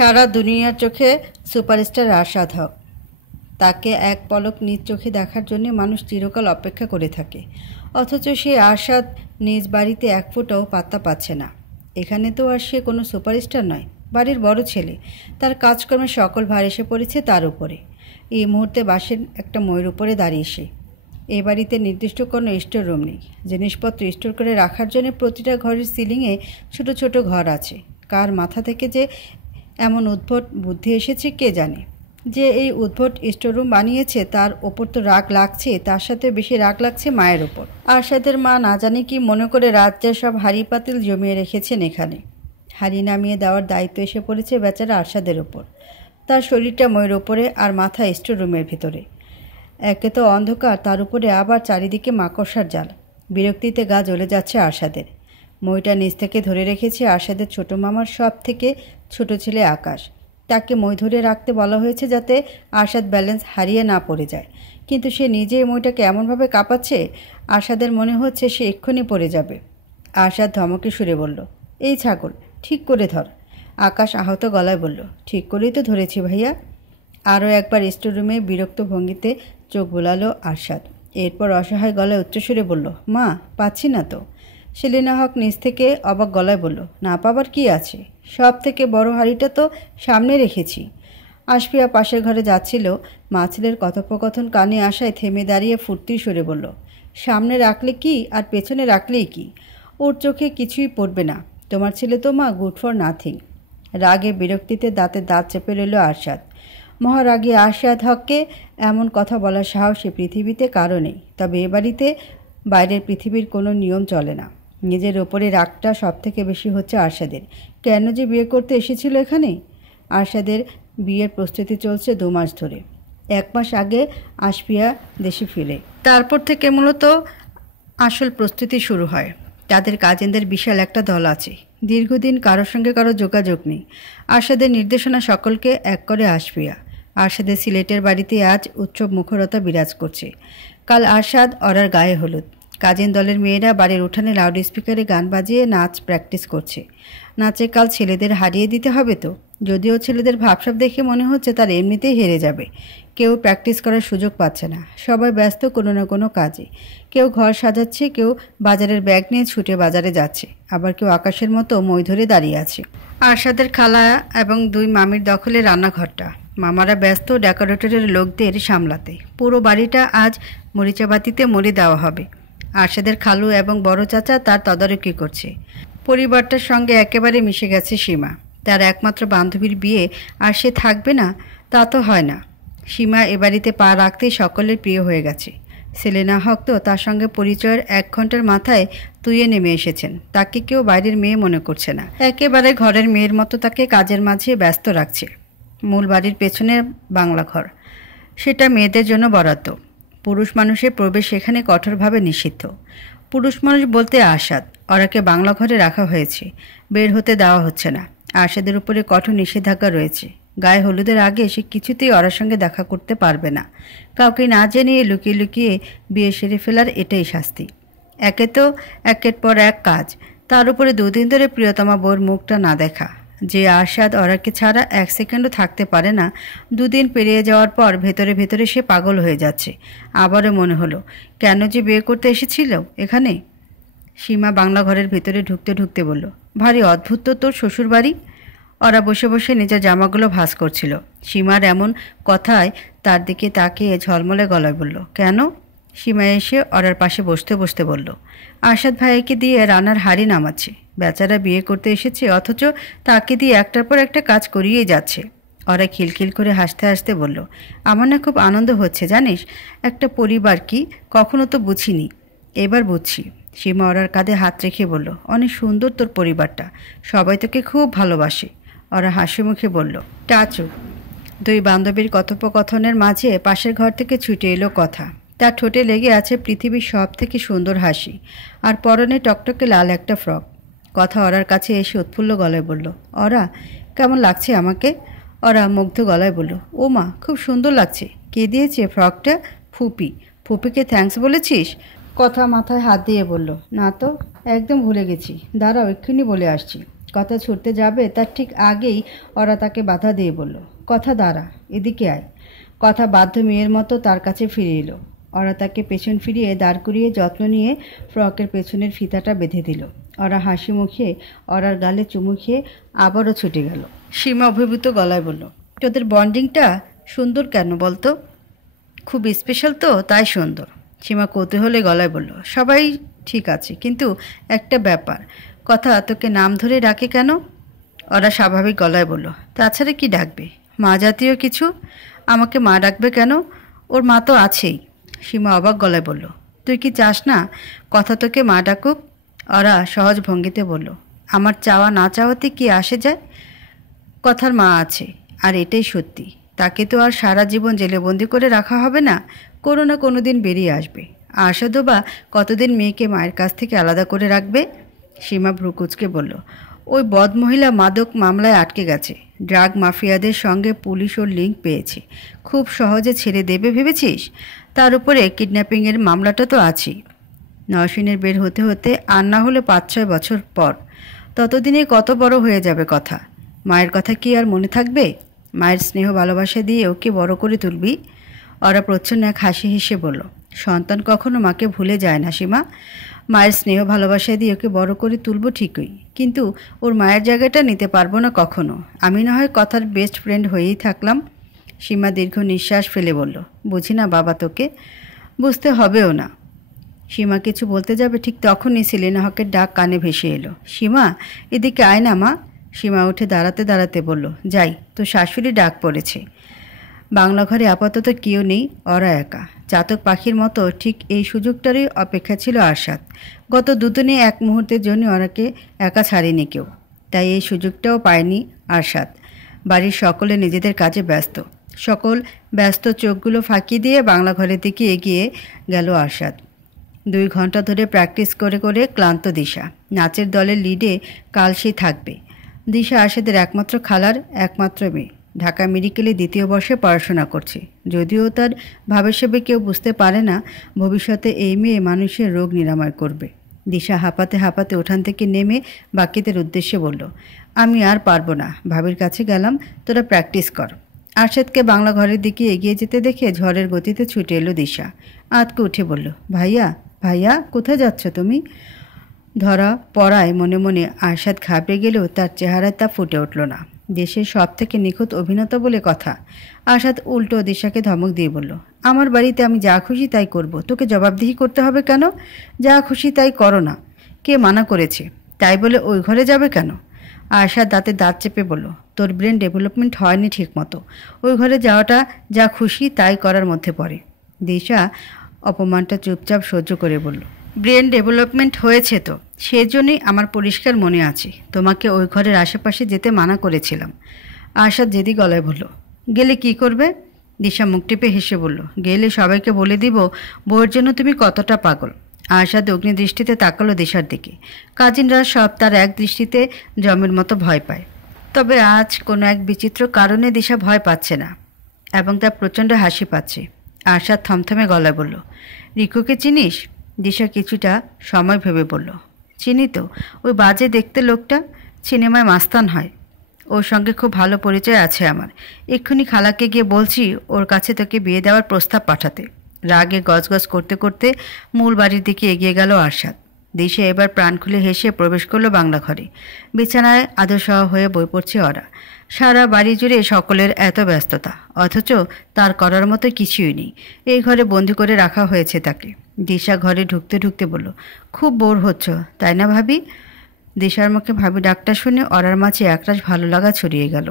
সারা দুনিয়ার চোখে সুপারস্টার আরশাদ হক। তাকে এক পলক নিজ চোখে দেখার জন্য মানুষ চিরকাল অপেক্ষা করে থাকে, অথচ সেই আরশাদ নিজ বাড়িতে এক ফুটও পাত্তা পাচ্ছে না। এখানে তো আর সে কোনো সুপারস্টার নয়, বাড়ির বড় ছেলে। তার কাজকর্মের সকল ভার এসে পড়েছে তার উপরে। এই মুহূর্তে বাসের একটা ময়ের উপরে দাঁড়িয়ে সে। এ বাড়িতে নির্দিষ্ট কোনো স্টোর রুম নেই। জিনিসপত্র স্টোর করে রাখার জন্য প্রতিটা ঘরের সিলিংয়ে ছোট ছোট ঘর আছে। কার মাথা থেকে যে এমন উদ্ভট বুদ্ধি এসেছে কে জানে। যে এই উদ্ভট স্টোররুম বানিয়েছে তার ওপর তো রাগ লাগছে, তার সাথে বেশি রাগ লাগছে মায়ের ওপর। আরশাদের মা না জানি কি মনে করে রাজ্যের সব হাঁড়ি পাতিল জমিয়ে রেখেছেন এখানে। হাঁড়ি নামিয়ে দেওয়ার দায়িত্ব এসে পড়েছে বেচারা আরশাদের ওপর। তার শরীরটা ময়ের ওপরে আর মাথা স্টোররুমের ভিতরে। একে তো অন্ধকার, তার উপরে আবার চারিদিকে মাকড়সার জাল। বিরক্তিতে গা জ্বলে যাচ্ছে আরশাদের। মইটা নিচ থেকে ধরে রেখেছে আরশাদের ছোট মামার সব থেকে ছোট ছেলে আকাশ। তাকে মই ধরে রাখতে বলা হয়েছে যাতে আরশাদ ব্যালেন্স হারিয়ে না পড়ে যায়, কিন্তু সে নিজে মইটাকে এমনভাবে কাঁপাচ্ছে আরশাদের মনে হচ্ছে সে এক্ষুনি পড়ে যাবে। আরশাদ ধমকে সুরে বলল, এই ছাগল, ঠিক করে ধর। আকাশ আহত গলায় বলল, ঠিক করেই তো ধরেছি ভাইয়া। আরও একবার স্টোররুমে বিরক্ত ভঙ্গিতে চোখ বোলালো আরশাদ। এরপর অসহায় গলায় উচ্চস্বরে বলল, মা, পাচ্ছি না তো। সেলিনা হক নিচ থেকে অবাক গলায় বলল, না পাবার কি আছে, সব থেকে বড় হাঁড়িটা তো সামনে রেখেছি। আশফিয়া পাশের ঘরে যাচ্ছিল। মা ছেলের কথোপকথন কানে আসায় থেমে দাঁড়িয়ে ফুর্তির সরে বলল, সামনে রাখলে কি আর পেছনে রাখলেই কি, ওর চোখে কিছুই পড়বে না। তোমার ছেলে তো মা গুড ফর নাথিং। রাগে বিরক্তিতে দাঁতে দাঁত চেপে রইল আরশাদ। মহারাগী আরশাদ হককে এমন কথা বলার সাহস পৃথিবীতে কারো নেই। তবে এ বাড়িতে বাইরের পৃথিবীর কোনো নিয়ম চলে না। নিজের ওপরে রাগটা সব থেকে বেশি হচ্ছে আরশাদের। কেন যে বিয়ে করতে এসেছিল এখানে? আরশাদের বিয়ের প্রস্তুতি চলছে 2 মাস ধরে। 1 মাস আগে আশফিয়া দেশে ফিরে, তারপর থেকে মূলত আসল প্রস্তুতি শুরু হয়। তাদের কাজিনদের বিশাল একটা দল আছে। দীর্ঘদিন কারোর সঙ্গে কারো যোগাযোগ নেই। আরশাদের নির্দেশনা সকলকে এক করে আশফিয়া। আরশাদের সিলেটের বাড়িতে আজ উৎসব মুখরতা বিরাজ করছে। কাল আরশাদ অরার গায়ে হলুদ। কাজিন দলের মেয়েরা বাড়ির উঠানে লাউড স্পিকারে গান বাজিয়ে নাচ প্র্যাকটিস করছে। নাচে কাল ছেলেদের হারিয়ে দিতে হবে তো। যদিও ছেলেদের ভাবসাব দেখে মনে হচ্ছে তার এমনিতেই হেরে যাবে। কেউ প্র্যাকটিস করার সুযোগ পাচ্ছে না। সবাই ব্যস্ত কোনো না কোনো কাজে। কেউ ঘর সাজাচ্ছে, কেউ বাজারের ব্যাগ নিয়ে ছুটে বাজারে যাচ্ছে, আবার কেউ আকাশের মতো মই ধরে দাঁড়িয়ে আছে। আরশাদের খালা এবং 2 মামির দখলে রান্নাঘরটা। মামারা ব্যস্ত ডেকোরেটরের লোকদের সামলাতে। পুরো বাড়িটা আজ মরিচাবাতিতে মরি দেওয়া হবে। আরশাদের খালু এবং বড় চাচা তার তদারকি করছে। পরিবারটার সঙ্গে একেবারে মিশে গেছে সীমা। তার একমাত্র বান্ধবীর বিয়ে আর সে থাকবে না তা তো হয় না। সীমা এ বাড়িতে পা রাখতেই সকলের প্রিয় হয়ে গেছে। সেলিনা হক তো তার সঙ্গে পরিচয়ের 1 ঘন্টার মাথায় তুইয়ে নেমে এসেছেন। তাকে কেউ বাইরের মেয়ে মনে করছে না। একেবারে ঘরের মেয়ের মতো তাকে কাজের মাঝে ব্যস্ত রাখছে। মূল বাড়ির পেছনে বাংলা ঘর, সেটা মেয়েদের জন্য বরাদ্দ। পুরুষ মানুষের প্রবেশ সেখানে কঠোরভাবে নিষিদ্ধ। পুরুষ মানুষ বলতে আরশাদ, ওরাকে বাংলা ঘরে রাখা হয়েছে, বের হতে দেওয়া হচ্ছে না। আরশাদের উপরে কঠোর নিষেধাজ্ঞা রয়েছে। গায়ে হলুদের আগে সে কিছুতেই ওর সঙ্গে দেখা করতে পারবে না। কাউকে না জানিয়ে লুকিয়ে লুকিয়ে বিয়ে সেরে ফেলার এটাই শাস্তি। একে তো একের পর এক কাজ, তার উপরে 2 দিন ধরে প্রিয়তমা বউর মুখটা না দেখা। যে আরশাদ ওরাকে ছাড়া 1 সেকেন্ডও থাকতে পারে না, 2 দিন পেরিয়ে যাওয়ার পর ভেতরে ভেতরে সে পাগল হয়ে যাচ্ছে। আবারও মনে হলো, কেন যে বিয়ে করতে এসেছিল এখানে। সীমা বাংলা ঘরের ভেতরে ঢুকতে ঢুকতে বলল, ভারী অদ্ভুত তো তোর শ্বশুর বাড়ি। ওরা বসে বসে নিজের জামাগুলো ভাঁজ করছিল। সীমার এমন কথায় তার দিকে তাকিয়ে ঝলমলে গলায় বলল, কেন? সীমা এসে ওরার পাশে বসতে বসতে বলল, আরশাদ ভাইকে দিয়ে রান্নার হাঁড়ি নামাচ্ছে। বেচারা বিয়ে করতে এসেছে, অথচ তাকে দিয়ে একটার পর একটা কাজ করিয়েই যাচ্ছে। ওরা খিলখিল করে হাসতে হাসতে বলল, আমার না খুব আনন্দ হচ্ছে জানিস। একটা পরিবার কি কখনো তো বুঝিনি, এবার বুঝছি। সীমা ওরার কাঁধে হাত রেখে বলল, অনেক সুন্দর তোর পরিবারটা, সবাই তোকে খুব ভালোবাসে। ওরা হাসি মুখে বলল, টাচু। 2 বান্ধবীর কথোপকথনের মাঝে পাশের ঘর থেকে ছুটে এলো কথা। তার ঠোঁটে লেগে আছে পৃথিবীর সব থেকে সুন্দর হাসি, আর পরনে টকটকে লাল একটা ফ্রক। কথা ওরার কাছে এসে উৎফুল্ল গলায় বলল, ওরা কেমন লাগছে আমাকে? ওরা মুগ্ধ গলায় বলল, ও মা, খুব সুন্দর লাগছে। কে দিয়েছে ফ্রকটা? ফুপি। ফুপিকে থ্যাঙ্কস বলেছিস? কথা মাথায় হাত দিয়ে বলল, না তো, একদম ভুলে গেছি, দাঁড়াও এক্ষুনি বলে আসছি। কথা ছুটতে যাবে তার ঠিক আগেই ওরা তাকে বাধা দিয়ে বলল, কথা দাঁড়া, এদিকে আয়। কথা বাধ্য মেয়ের মতো তার কাছে ফিরে এলো। ওরা তাকে পেছন ফিরিয়ে দাঁড় করিয়ে যত্ন নিয়ে ফ্রকের পেছনের ফিতাটা বেঁধে দিল। ওরা হাসি মুখে ওরার গালে চুমু খেয়ে আবারও ছুটে গেল। সীমা অভিভূত গলায় বলল, তোদের বন্ডিংটা সুন্দর কেন বলতো? খুব স্পেশাল তো, তাই সুন্দর। সীমা কৌতূহলে গলায় বলল, সবাই ঠিক আছে, কিন্তু একটা ব্যাপার, কথা তোকে নাম ধরে ডাকে কেন? ওরা স্বাভাবিক গলায় বলল, তাছাড়া কি ডাকবে? মা জাতীয় কিছু। আমাকে মা ডাকবে কেন? ওর মা তো আছেই। সীমা অবাক গলায় বলল, তুই কি চাস না কথা তোকে মা ডাকুক? ওরা সহজ ভঙ্গিতে বলল, আমার চাওয়া না চাওয়াতে কি আসে যায়? কথার মা আছে, আর এটাই সত্যি। তাকে তো আর সারা জীবন জেলেবন্দি করে রাখা হবে না, কোনো না কোনো দিন বেরিয়ে আসবে। আসাদও বা কতদিন মেয়েকে মায়ের কাছ থেকে আলাদা করে রাখবে? সীমা ভ্রুকুচকে বলল, ওই বদমহিলা মাদক মামলায় আটকে গেছে। ড্রাগ মাফিয়াদের সঙ্গে পুলিশ ওর লিঙ্ক পেয়েছে। খুব সহজে ছেড়ে দেবে ভেবেছিস? তার উপরে কিডন্যাপিংয়ের মামলাটা তো আছেই। নওশিনের বের হতে হতে আর না হলে 5-6 বছর পর। ততদিনে কত বড় হয়ে যাবে কথা। মায়ের কথা কি আর মনে থাকবে? মায়ের স্নেহ ভালোবাসা দিয়ে ওকে বড় করে তুলবি। ওরা প্রচ্ছন্ন এক হাসি হেসে বলল, সন্তান কখনো মাকে ভুলে যায় না সীমা। মায়ের স্নেহ ভালোবাসা দিয়ে ওকে বড় করে তুলব ঠিকই, কিন্তু ওর মায়ের জায়গাটা নিতে পারবো না কখনো। আমি না হয় কথার বেস্ট ফ্রেন্ড হয়েই থাকলাম। সীমা দীর্ঘ নিঃশ্বাস ফেলে বলল, বুঝি না বাবা তোকে, বুঝতে হবেও না। সীমা কিছু বলতে যাবে ঠিক তখনই সেলিনা হকের ডাক কানে ভেসে এলো, সীমা এদিকে আয় না মা। সীমা উঠে দাঁড়াতে দাঁড়াতে বলল, যাই, তো শাশুড়ি ডাক পড়েছে। বাংলা ঘরে আপাতত কেউ নেই, ওরা একা। চাতক পাখির মতো ঠিক এই সুযোগটারই অপেক্ষা ছিল আরশাদ। গত দুদিনে এক মুহূর্তের জন্য ওরাকে একা ছাড়েনি কেউ, তাই এই সুযোগটাও পায়নি আরশাদ। বাড়ির সকলে নিজেদের কাজে ব্যস্ত। সকল ব্যস্ত চোখগুলো ফাঁকি দিয়ে বাংলা ঘরের দিকে এগিয়ে গেল আরশাদ। 2 ঘন্টা ধরে প্র্যাকটিস করে করে ক্লান্ত দিশা। নাচের দলের লিডে কাল সে থাকবে। দিশা আরশাদের একমাত্র খালার একমাত্র মেয়ে। ঢাকা মেডিকেলে 2য় বর্ষে পড়াশোনা করছে। যদিও তার ভাবেশাবে কেউ বুঝতে পারে না ভবিষ্যতে এই মেয়ে মানুষের রোগ নিরাময় করবে। দিশা হাঁপাতে হাঁপাতে উঠান থেকে নেমে বাকিদের উদ্দেশ্যে বলল, আমি আর পারবো না, ভাবির কাছে গেলাম, তোরা প্র্যাকটিস কর। আরশাদকে বাংলা ঘরের দিকে এগিয়ে যেতে দেখে ঝড়ের গতিতে ছুটে এলো দিশা। আতকে উঠে বলল, ভাইয়া ভাইয়া কোথায় যাচ্ছ তুমি? ধরা পড়ায় মনে মনে আরশাদ ঘাবড়ে গেলেও তার চেহারায় তা ফুটে উঠল না। দেশের সব থেকে নিখুঁত অভিনেতা বলে কথা। আরশাদ উল্টো দিশাকে ধমক দিয়ে বলল, আমার বাড়িতে আমি যা খুশি তাই করব, তোকে জবাবদিহি করতে হবে কেন? যা খুশি তাই করো না। কে মানা করেছে? তাই বলে ওই ঘরে যাবে কেন? আরশাদ দাঁতে দাঁত চেপে বলল, তোর ব্রেন ডেভেলপমেন্ট হয়নি ঠিক মতো। ওই ঘরে যাওয়াটা যা খুশি তাই করার মধ্যে পড়ে। দিশা অপমানটা চুপচাপ সহ্য করে বলল, ব্রেন ডেভেলপমেন্ট হয়েছে তো, সেজন্যই আমার পরিষ্কার মনে আছে তোমাকে ওই ঘরের আশেপাশে যেতে মানা করেছিলাম। আরশাদ জেদি গলায় বলল, গেলে কি করবে? দিশা মুখ টিপে হেসে বলল, গেলে সবাইকে বলে দিব বউয়ের জন্য তুমি কতটা পাগল। আরশাদ অগ্নিদৃষ্টিতে তাকালো দিশার দিকে। কাজিনরা সব তার এক দৃষ্টিতে জমের মতো ভয় পায়। তবে আজ কোনো এক বিচিত্র কারণে দিশা ভয় পাচ্ছে না, এবং তার প্রচণ্ড হাসি পাচ্ছে। আরশাদ থমথমে গলায় বলল, রিকুকে চিনিস? দিশা কিছুটা সময় ভেবে বলল, চিনি তো, ওই বাজে দেখতে লোকটা, সিনেমায় মাস্তান হয়। ওর সঙ্গে খুব ভালো পরিচয় আছে আমার। এক্ষুনি খালাকে গিয়ে বলছি ওর কাছে তোকে বিয়ে দেওয়ার প্রস্তাব পাঠাতে। রাগে গজগজ করতে করতে মূল বাড়ির দিকে এগিয়ে গেল আরশাদ। দিশা এবার প্রাণ খুলে হেসে প্রবেশ করলো বাংলা ঘরে। বিছানায় আদরসহ হয়ে বই পড়ছে ওরা। সারা বাড়ি জুড়ে সকলের এত ব্যস্ততা, অথচ তার করার মতো কিছুই নেই। এই ঘরে বন্দি করে রাখা হয়েছে তাকে। দিশা ঘরে ঢুকতে ঢুকতে বলল, খুব বোর হচ্ছ তাই না ভাবি? দিশার মুখে ভাবি ডাকটা শুনে ওরার মাঝে একরাশ ভালো লাগা ছড়িয়ে গেল।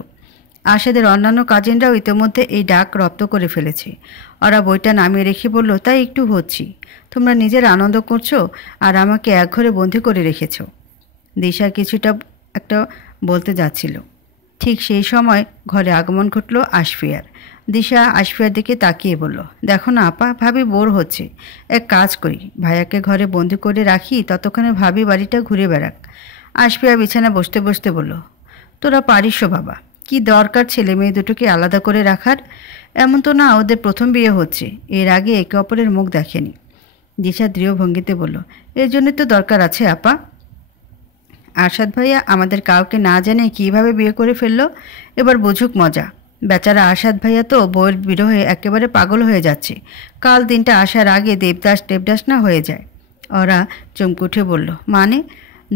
আরশাদের অন্যান্য কাজিনরাও ইতিমধ্যে এই ডাক রপ্ত করে ফেলেছে। ওরা বইটা নামিয়ে রেখে বলল, তাই একটু হচ্ছি। তোমরা নিজের আনন্দ করছো আর আমাকে এক ঘরে বন্দি করে রেখেছ। দিশা কিছুটা একটা বলতে যাচ্ছিল, ঠিক সেই সময় ঘরে আগমন ঘটল আশফিয়ার। দিশা আশফিয়ার দিকে তাকিয়ে বলল, দেখো না আপা, ভাবি বোর হচ্ছে। এক কাজ করি, ভাইয়াকে ঘরে বন্দি করে রাখি, ততক্ষণে ভাবি বাড়িটা ঘুরে বেড়াক। আশফিয়া বিছানা বসতে বসতে বলল, তোরা পারিস বাবা, কি দরকার ছেলে মেয়ে দুটোকে আলাদা করে রাখার? এমন তো না ওদের প্রথম বিয়ে হচ্ছে, এর আগে একে অপরের মুখ দেখেনি। দিশা দৃঢ় ভঙ্গিতে বলল, এর জন্য তো দরকার আছে আপা। আরশাদ ভাইয়া আমাদের কাউকে না জানে কিভাবে বিয়ে করে ফেললো, এবার বুঝুক মজা। বেচারা আরশাদ ভাইয়া তো বউয়ের বিরহে একেবারে পাগল হয়ে যাচ্ছে। কাল দিনটা আসার আগে দেবদাস না হয়ে যায়। ওরা চমকে উঠে বলল, মানে?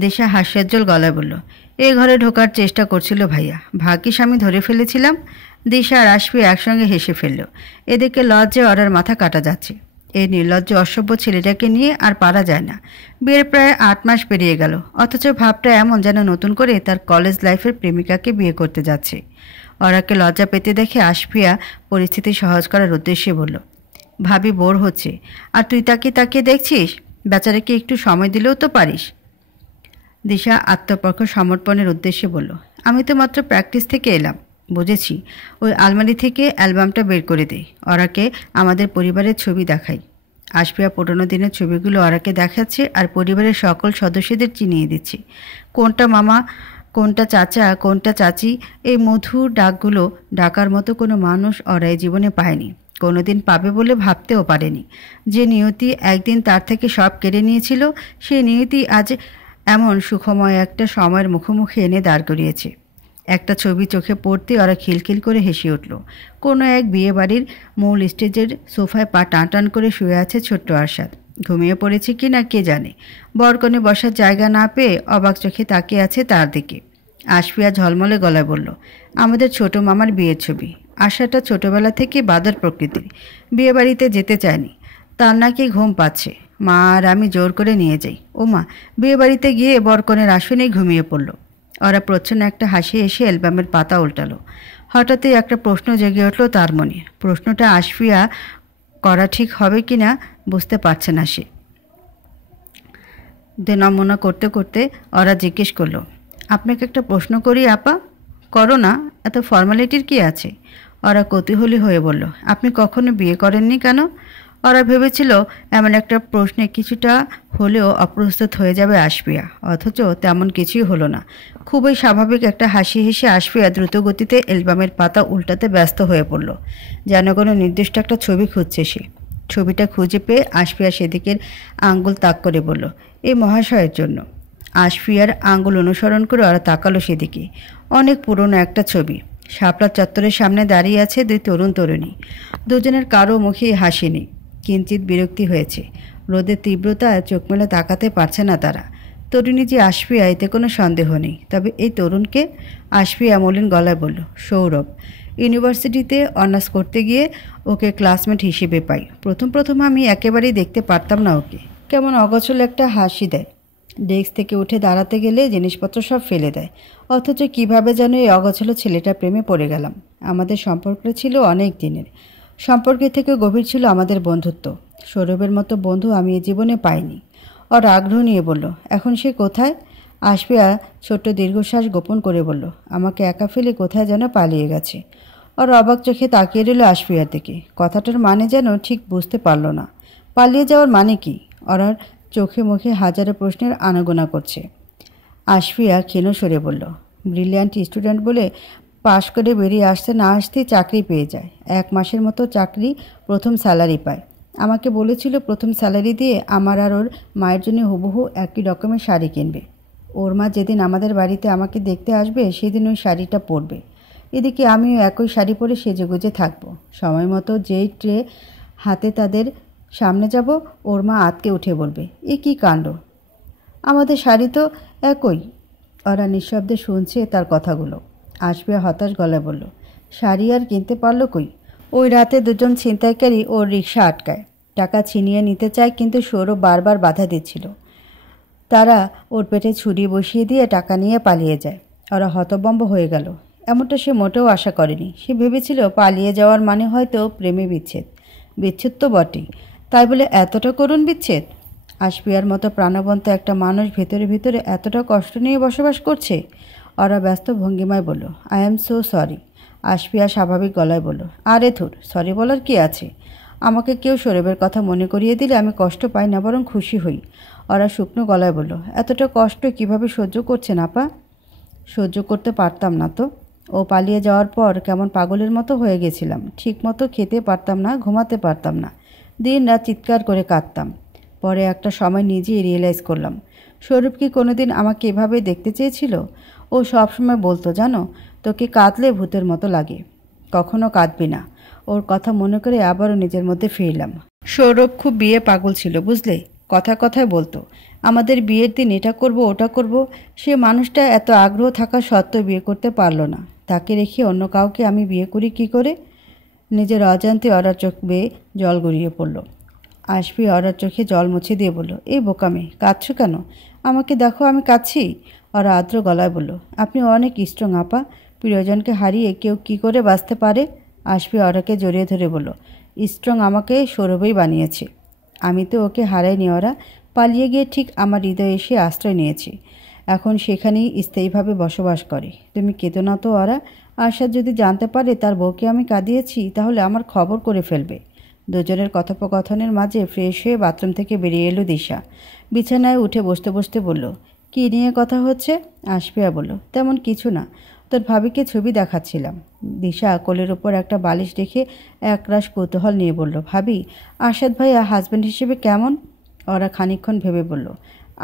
দিশা হাস্যোজ্জ্বল গলায় বলল, এ ঘরে ঢোকার চেষ্টা করছিল ভাইয়া, ভাগ্যিস আমি ধরে ফেলেছিলাম। দিশা আর আশফি একসঙ্গে হেসে ফেলল। এদিকে লজ্জায় ওরার মাথা কাটা যাচ্ছে। এই নির্লজ্জ অসভ্য ছেলেটাকে নিয়ে আর পারা যায় না। বিয়ের প্রায় ৮ মাস পেরিয়ে গেল, অথচ ভাবটা এমন যেন নতুন করে তার কলেজ লাইফের প্রেমিকাকে বিয়ে করতে যাচ্ছে। ওরাকে লজ্জা পেতে দেখে আশফিয়া পরিস্থিতি সহজ করার উদ্দেশ্যে বলল, ভাবি বোর হচ্ছে, আর তুই তাকে তাকিয়ে দেখছিস? বেচারাকে একটু সময় দিলেও তো পারিস। দিশা আত্মপক্ষ সমর্পণের উদ্দেশ্যে বলল, আমি তো মাত্র প্র্যাকটিস থেকে এলাম। বুঝেছি, ওই আলমারি থেকে অ্যালবামটা বের করে দেই, ওরাকে আমাদের পরিবারের ছবি দেখাই। আশফিয়া পুরোনো দিনের ছবিগুলো ওরাকে দেখাচ্ছে আর পরিবারের সকল সদস্যদের চিনিয়ে দিচ্ছে। কোনটা মামা, কোনটা চাচা, কোনটা চাচি, এই মধুর ডাকগুলো ডাকার মতো কোনো মানুষ ওরা এই জীবনে পায়নি, কোনোদিন পাবে বলে ভাবতেও পারেনি। যে নিয়তি একদিন তার থেকে সব কেড়ে নিয়েছিল, সেই নিয়তি আজ এমন সুখময় একটা সময়ের মুখোমুখি এনে দাঁড় করিয়েছে। একটা ছবি চোখে পড়তে ওরা খিলখিল করে হেসে উঠল। কোনো এক বিয়েবাড়ির মূল স্টেজের সোফায় পা টান টান করে শুয়ে আছে ছোট্ট আরশাদ। ঘুমিয়ে পড়েছে কি না কে জানে। বরকনে বসার জায়গা না পেয়ে অবাক চোখে তাকিয়ে আছে তার দিকে। আশফিয়া ঝলমলে গলায় বলল, আমাদের ছোট মামার বিয়ের ছবি। আশাটা ছোটবেলা থেকে বাদর প্রকৃতির, বিয়েবাড়িতে যেতে চায়নি। তার নাকি ঘুম পাচ্ছে, মা আর আমি জোর করে নিয়ে যাই। ও মা, বিয়েবাড়িতে গিয়ে বরকনের আসনেই ঘুমিয়ে পড়ল। ওরা প্রচ্ছন্ন একটা হাসি এসে অ্যালবামের পাতা উল্টালো। হঠাৎই একটা প্রশ্ন জেগে উঠল তার মনে। প্রশ্নটা আশফিয়া করা ঠিক হবে কি না বুঝতে পারছে না সে। নমুনা করতে করতে ওরা জিজ্ঞেস করলো, আপনাকে একটা প্রশ্ন করি আপা? করো না, এত ফর্মালিটির কি আছে? ওরা কৌতূহলী হয়ে বলল, আপনি কখনো বিয়ে করেননি কেন? ওরা ভেবেছিল এমন একটা প্রশ্নে কিছুটা হলেও অপ্রস্তুত হয়ে যাবে আশফিয়া, অথচ তেমন কিছুই হলো না। খুবই স্বাভাবিক একটা হাসি হেসে আশফিয়া দ্রুত গতিতে অ্যালবামের পাতা উল্টাতে ব্যস্ত হয়ে পড়ল, যেন কোনো নির্দিষ্ট একটা ছবি খুঁজছে সে। ছবিটা খুঁজে পেয়ে আশফিয়া সেদিকের আঙ্গুল তাক করে বলল, এই মহাশয়ের জন্য। আশফিয়ার আঙ্গুল অনুসরণ করে ওরা তাকালো সেদিকে। অনেক পুরনো একটা ছবি। শাপলা চত্বরের সামনে দাঁড়িয়ে আছে দুই তরুণ তরুণী। দুজনের কারো মুখেই হাসি নেই, কিঞ্চিত বিরক্তি হয়েছে। রোদের তীব্রতায় চোখ মেলে তাকাতে পারছে না তারা। তরুণী যে আশফিয়া এতে কোনো সন্দেহ নেই, তবে এই তরুণকে? আশফিয়া মলিন গলায় বলল, সৌরভ। ইউনিভার্সিটিতে অনার্স করতে গিয়ে ওকে ক্লাসমেট হিসেবে পাই। প্রথম আমি একেবারেই দেখতে পারতাম না ওকে। কেমন অগোছল একটা হাসি দেয়, ডেস্ক থেকে উঠে দাঁড়াতে গেলে জিনিসপত্র সব ফেলে দেয়। অথচ কিভাবে যেন এই অগোছল ছেলেটার প্রেমে পড়ে গেলাম। আমাদের সম্পর্কটা ছিল অনেক দিনের। সম্পর্কের থেকে গভীর ছিল আমাদের বন্ধুত্ব। সৌরভের মতো বন্ধু আমি এ জীবনে পাইনি। ওর আগ্রহ নিয়ে বলল, এখন সে কোথায়? আশফিয়া ছোট্ট দীর্ঘশ্বাস গোপন করে বলল, আমাকে একা ফেলে কোথায় যেন পালিয়ে গেছে। ওর অবাক চোখে তাকিয়ে রইল আশফিয়ার দিকে। কথাটার মানে যেন ঠিক বুঝতে পারল না। পালিয়ে যাওয়ার মানে কি? ওর চোখে মুখে হাজারো প্রশ্নের আনাগোনা করছে। আশফিয়া ক্ষীণ সরে বলল, ব্রিলিয়ান্ট স্টুডেন্ট বলে পাশ করে বেরিয়ে আসতে না আসতেই চাকরি পেয়ে যায়। 1 মাসের মতো চাকরি, প্রথম স্যালারি পায়। আমাকে বলেছিল প্রথম স্যালারি দিয়ে আমার আর ওর মায়ের জন্য হুবহু একই রকমের শাড়ি কিনবে। ওর মা যেদিন আমাদের বাড়িতে আমাকে দেখতে আসবে সেদিন ওই শাড়িটা পরবে। এদিকে আমিও একই শাড়ি পরে সেজেগুজে থাকবো। সময় মতো যেই ট্রে হাতে তাদের সামনে যাব, ওর মা আতকে উঠে বলবে, এ কী কাণ্ড, আমাদের শাড়ি তো একই। ওরা নিঃশব্দে শুনছে তার কথাগুলো। আশফিয়া হতাশ গলায় বলল, শাড়ি আর কিনতে পারলো কই? ওই রাতে দুজন ছিনতাইকারী ওর রিকশা আটকায়, টাকা ছিনিয়ে নিতে চায়, কিন্তু সৌরভ বারবার বাধা দিচ্ছিল। তারা ওর পেটে ছুরি বসিয়ে দিয়ে টাকা নিয়ে পালিয়ে যায়। ওরা হতভম্ব হয়ে গেল। এমনটা সে মোটেও আশা করেনি। সে ভেবেছিল পালিয়ে যাওয়ার মানে হয়তো প্রেমে বিচ্ছেদ। বিচ্ছেদ তো বটেই, তাই বলে এতটা করুণ বিচ্ছেদ? আশফিয়ার মতো প্রাণবন্ত একটা মানুষ ভেতরে ভেতরে এতটা কষ্ট নিয়ে বসবাস করছে? ওরা ব্যস্ত ভঙ্গিমায় বলল, I am so sorry. Ashfia স্বাভাবিক গলায় বলল, আরে ধুর, সরি বলার কি আছে? আমাকে কেউ সৌরভের কথা মনে করিয়ে দিলে আমি কষ্ট পাই না, বরং খুশি হই। ওরা শুকনো গলায় বলল, এতটা কষ্ট কিভাবে সহ্য করছেন আপা? সহ্য করতে পারতাম না তো। ও পালিয়ে যাওয়ার পর কেমন পাগলের মতো হয়ে গেছিলাম। ঠিক মতো খেতে পারতাম না, ঘুমাতে পারতাম না, দিন রাত চিৎকার করে কাঁদতাম। পরে একটা সময় নিজেই রিয়েলাইজ করলাম সৌরভ কি কোনোদিন আমাকে এভাবে দেখতে চেয়েছিল? ও সবসময় বলতো, জানো, তোকে কাঁদলে ভূতের মতো লাগে, কখনো কাঁদবি না। ওর কথা মনে করে আবারও নিজের মধ্যে ফিরলাম। সৌরভ খুব বিয়ে পাগল ছিল, বুঝলে? কথায় কথায় বলতো আমাদের বিয়ের দিন এটা করব ওটা করব। সে মানুষটা এত আগ্রহ থাকা সত্ত্বেও বিয়ে করতে পারলো না। তাকে রেখে অন্য কাউকে আমি বিয়ে করি কি করে? নিজের অজান্তে অরার চোখ বেয়ে জল গড়িয়ে পড়ল। আশফি অরার চোখে জল মুছে দিয়ে বলল, এই বোকামে, কাঁদছো কেন? আমাকে দেখো, আমি কাঁদছি। অরা আদ্র গলায় বলল, আপনি অনেক স্ট্রং আপা। প্রিয়জনকে হারিয়ে কেউ কি করে বাঁচতে পারে? আশফি অরাকে জড়িয়ে ধরে বলল, স্ট্রং আমাকে সৌরভই বানিয়েছে। আমি তো ওকে হারাইনি। ওরা পালিয়ে গিয়ে ঠিক আমার হৃদয়ে এসে আশ্রয় নিয়েছি। এখন সেখানেই স্থায়ীভাবে বসবাস করে। তুমি কেঁদো না তো ওরা। আশা যদি জানতে পারে তার বউকে আমি কাঁদিয়েছি তাহলে আমার খবর করে ফেলবে। দুজনের কথোপকথনের মাঝে ফ্রেশ হয়ে বাথরুম থেকে বেরিয়ে এলো দিশা। বিছানায় উঠে বসতে বসতে বলল, কী নিয়ে কথা হচ্ছে? আশফিয়া বলল, তেমন কিছু না, তোর ভাবিকে ছবি দেখাচ্ছিলাম। দিশা কোলের ওপর একটা বালিশ রেখে একরাশ কৌতূহল নিয়ে বলল, ভাবি, আরশাদ ভাইয়া হাজব্যান্ড হিসেবে কেমন? ওরা খানিকক্ষণ ভেবে বলল,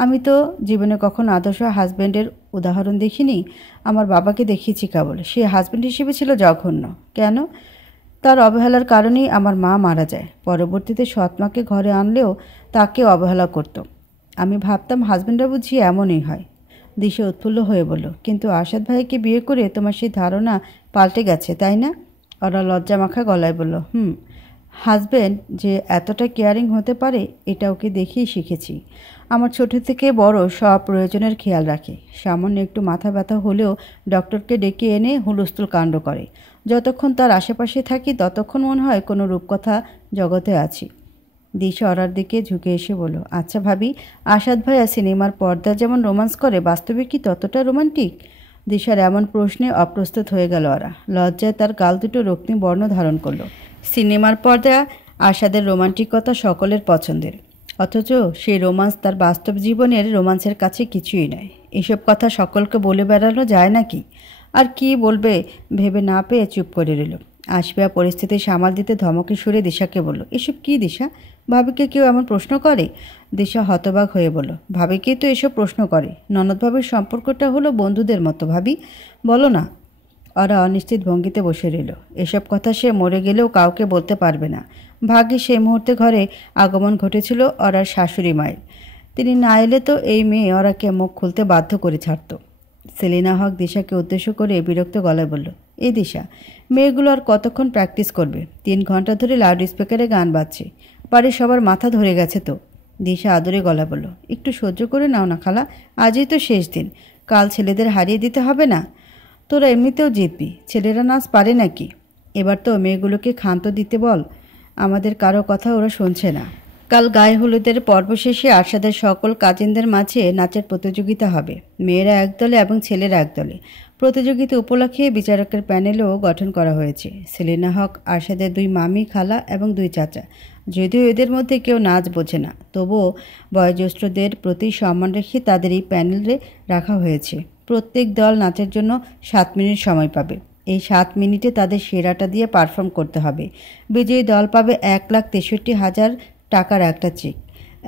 আমি তো জীবনে কখনো আদর্শ হাজব্যান্ডের উদাহরণ দেখিনি। আমার বাবাকে দেখিয়েছি কেবল, সে হাজব্যান্ড হিসেবে ছিল জঘন্য। কেন? তার অবহেলার কারণেই আমার মা মারা যায়। পরবর্তীতে সৎমাকে ঘরে আনলেও তাকে অবহেলা করত। আমি ভাবতাম হাজব্যান্ডরা বুঝি এমনই হয়। দিশা উৎফুল্ল হয়ে বলল, কিন্তু আরশাদ ভাইকে বিয়ে করে তোমার সেই ধারণা পাল্টে গেছে, তাই না? ওরা লজ্জামাখা গলায় বলল, হাজব্যান্ড যে এতটা কেয়ারিং হতে পারে এটা ওকে দেখেই শিখেছি। আমার ছোট থেকে বড় সব প্রয়োজনের খেয়াল রাখে। সামান্য একটু মাথা ব্যথা হলেও ডক্টরকে ডেকে এনে হুলস্থুল কাণ্ড করে। যতক্ষণ তার আশেপাশে থাকি ততক্ষণ মনে হয় কোনো রূপকথা জগতে আছি। দিশা অরার দিকে ঝুঁকে এসে বলল, আচ্ছা ভাবি, আরশাদ ভাইয়া সিনেমার পর্দা যেমন রোমান্স করে, বাস্তবে কি ততটা রোমান্টিক? দিশার এমন প্রশ্নে অপ্রস্তুত হয়ে গেল ওরা। লজ্জায় তার গাল দুটো রক্তিম বর্ণ ধারণ করলো। সিনেমার পর্দা আরশাদের রোমান্টিকতা সকলের পছন্দের, অথচ সেই রোমান্স তার বাস্তব জীবনের রোমান্সের কাছে কিছুই নয়। এসব কথা সকলকে বলে বেড়ানো যায় নাকি? আর কি বলবে ভেবে না পেয়ে চুপ করে রইল। আশফিয়া পরিস্থিতি সামাল দিতে ধমকে সুরে দিশাকে বলল, এসব কি দিশা? ভাবিকে কেউ এমন প্রশ্ন করে? দিশা হতবাক হয়ে বলল, ভাবিকেই তো এসব প্রশ্ন করে। ননদ ভাবির সম্পর্কটা হলো বন্ধুদের মতো, ভাবি, বলো না। ওরা অনিশ্চিত ভঙ্গিতে বসে রইল। এসব কথা সে মরে গেলেও কাউকে বলতে পারবে না। ভাগ্যে সেই মুহূর্তে ঘরে আগমন ঘটেছিল ওরার শাশুড়ি মায়ের। তিনি না এলে তো এই মেয়ে ওরাকে মুখ খুলতে বাধ্য করে ছাড়ত। সেলিনা হক দিশাকে উদ্দেশ্য করে বিরক্ত গলায় বলল, এই দিশা, মেয়েগুলো আর কতক্ষণ প্র্যাকটিস করবে? 3 ঘন্টা ধরে লাউড স্পিকারে গান বাজছে, বাড়ির সবার মাথা ধরে গেছে তো। দিশা আদরে গলা বলল, একটু সহ্য করে নাও না খালা, আজই তো শেষ দিন, কাল ছেলেদের হারিয়ে দিতে হবে না? তোরা এমনিতেও জিতবি, ছেলেরা নাচ পারে নাকি? এবার তো মেয়েগুলোকে ক্ষান্ত দিতে বল, আমাদের কারো কথা ওরা শুনছে না। কাল গায়ে হলুদের পর্ব শেষে আরশাদের সকল কাজিনদের মাঝে নাচের প্রতিযোগিতা হবে, মেয়েরা একদলে এবং ছেলেরা একদলে। প্রতিযোগিতা উপলক্ষে বিচারকের প্যানেলও গঠন করা হয়েছে। সেলিনা হক আরশাদের 2 মামি, খালা এবং 2 চাচা। যদিও এদের মধ্যে কেউ নাচ বোঝে না, তবুও বয়োজ্যেষ্ঠদের প্রতি সম্মান রেখে তাদের এই প্যানেলে রাখা হয়েছে। প্রত্যেক দল নাচের জন্য 7 মিনিট সময় পাবে। এই 7 মিনিটে তাদের সেরাটা দিয়ে পারফর্ম করতে হবে। বিজয়ী দল পাবে 1,63,000 টাকার একটা চেক।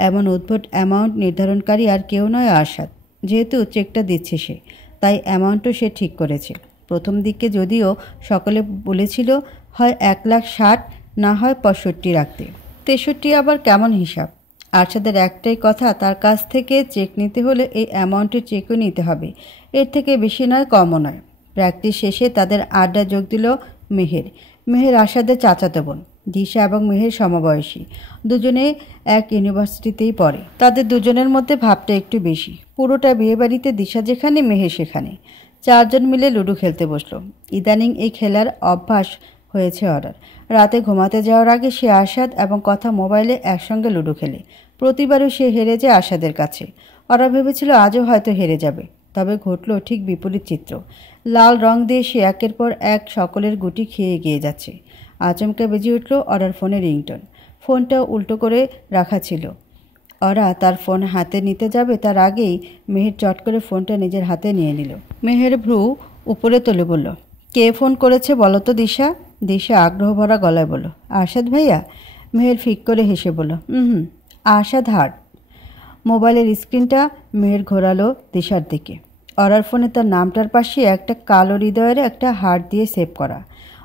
এমন উদ্ভট অ্যামাউন্ট নির্ধারণকারী আর কেউ নয় আরশাদ। যেহেতু চেকটা দিচ্ছে সে, তাই অ্যামাউন্টও সে ঠিক করেছে। প্রথম দিকে যদিও সকলে বলেছিল হয় 1,60,000 না হয় 65 রাখতে। 63 আবার কেমন হিসাব? আরশাদের একটাই কথা, তার কাছ থেকে চেক নিতে হলে এই অ্যামাউন্টের চেকও নিতে হবে। এর থেকে বেশি নয়, কমও নয়। প্র্যাকটিস শেষে তাদের আড্ডা যোগ দিল মেহের। মেহের আরশাদের চাচাতো বোন। দিশা এবং মেহের সমবয়সী, দুজনে এক ইউনিভার্সিটিতেই পড়ে। তাদের দুজনের মধ্যে ভাবটা একটু বেশি। পুরোটা বিয়েবাড়িতে দিশা যেখানে, মেহের সেখানে। 4 জন মিলে লুডো খেলতে বসলো। ইদানিং এই খেলার অভ্যাস হয়েছে ওরার। রাতে ঘুমাতে যাওয়ার আগে সে আরশাদ এবং কথা মোবাইলে একসঙ্গে লুডো খেলে। প্রতিবারও সে হেরে যায় আরশাদের কাছে। ওরা ভেবেছিল আজও হয়তো হেরে যাবে, তবে ঘটল ঠিক বিপরীত চিত্র। লাল রং দিয়ে সে একের পর এক সকলের গুটি খেয়ে এগিয়ে যাচ্ছে। আচমকা বেজে উঠল ওরার ফোনে রিংটোন। ফোনটা উল্টো করে রাখা ছিল। ওরা তার ফোন হাতে নিতে যাবে তার আগেই মেহের চট করে ফোনটা নিজের হাতে নিয়ে নিল। মেহের ভ্রু উপরে তুলে বলল, কে ফোন করেছে বলো তো দিশা? দিশা আগ্রহ ভরা গলায় বলল, আরশাদ ভাইয়া। মেহের ফিক করে হেসে বলল, আরশাদ হাট। মোবাইলের স্ক্রিনটা মেহের ঘোরালো দিশার দিকে। অরার ফোনে তার নামটার পাশে একটা কালো হৃদয়ের একটা হার্ট দিয়ে সেভ করা।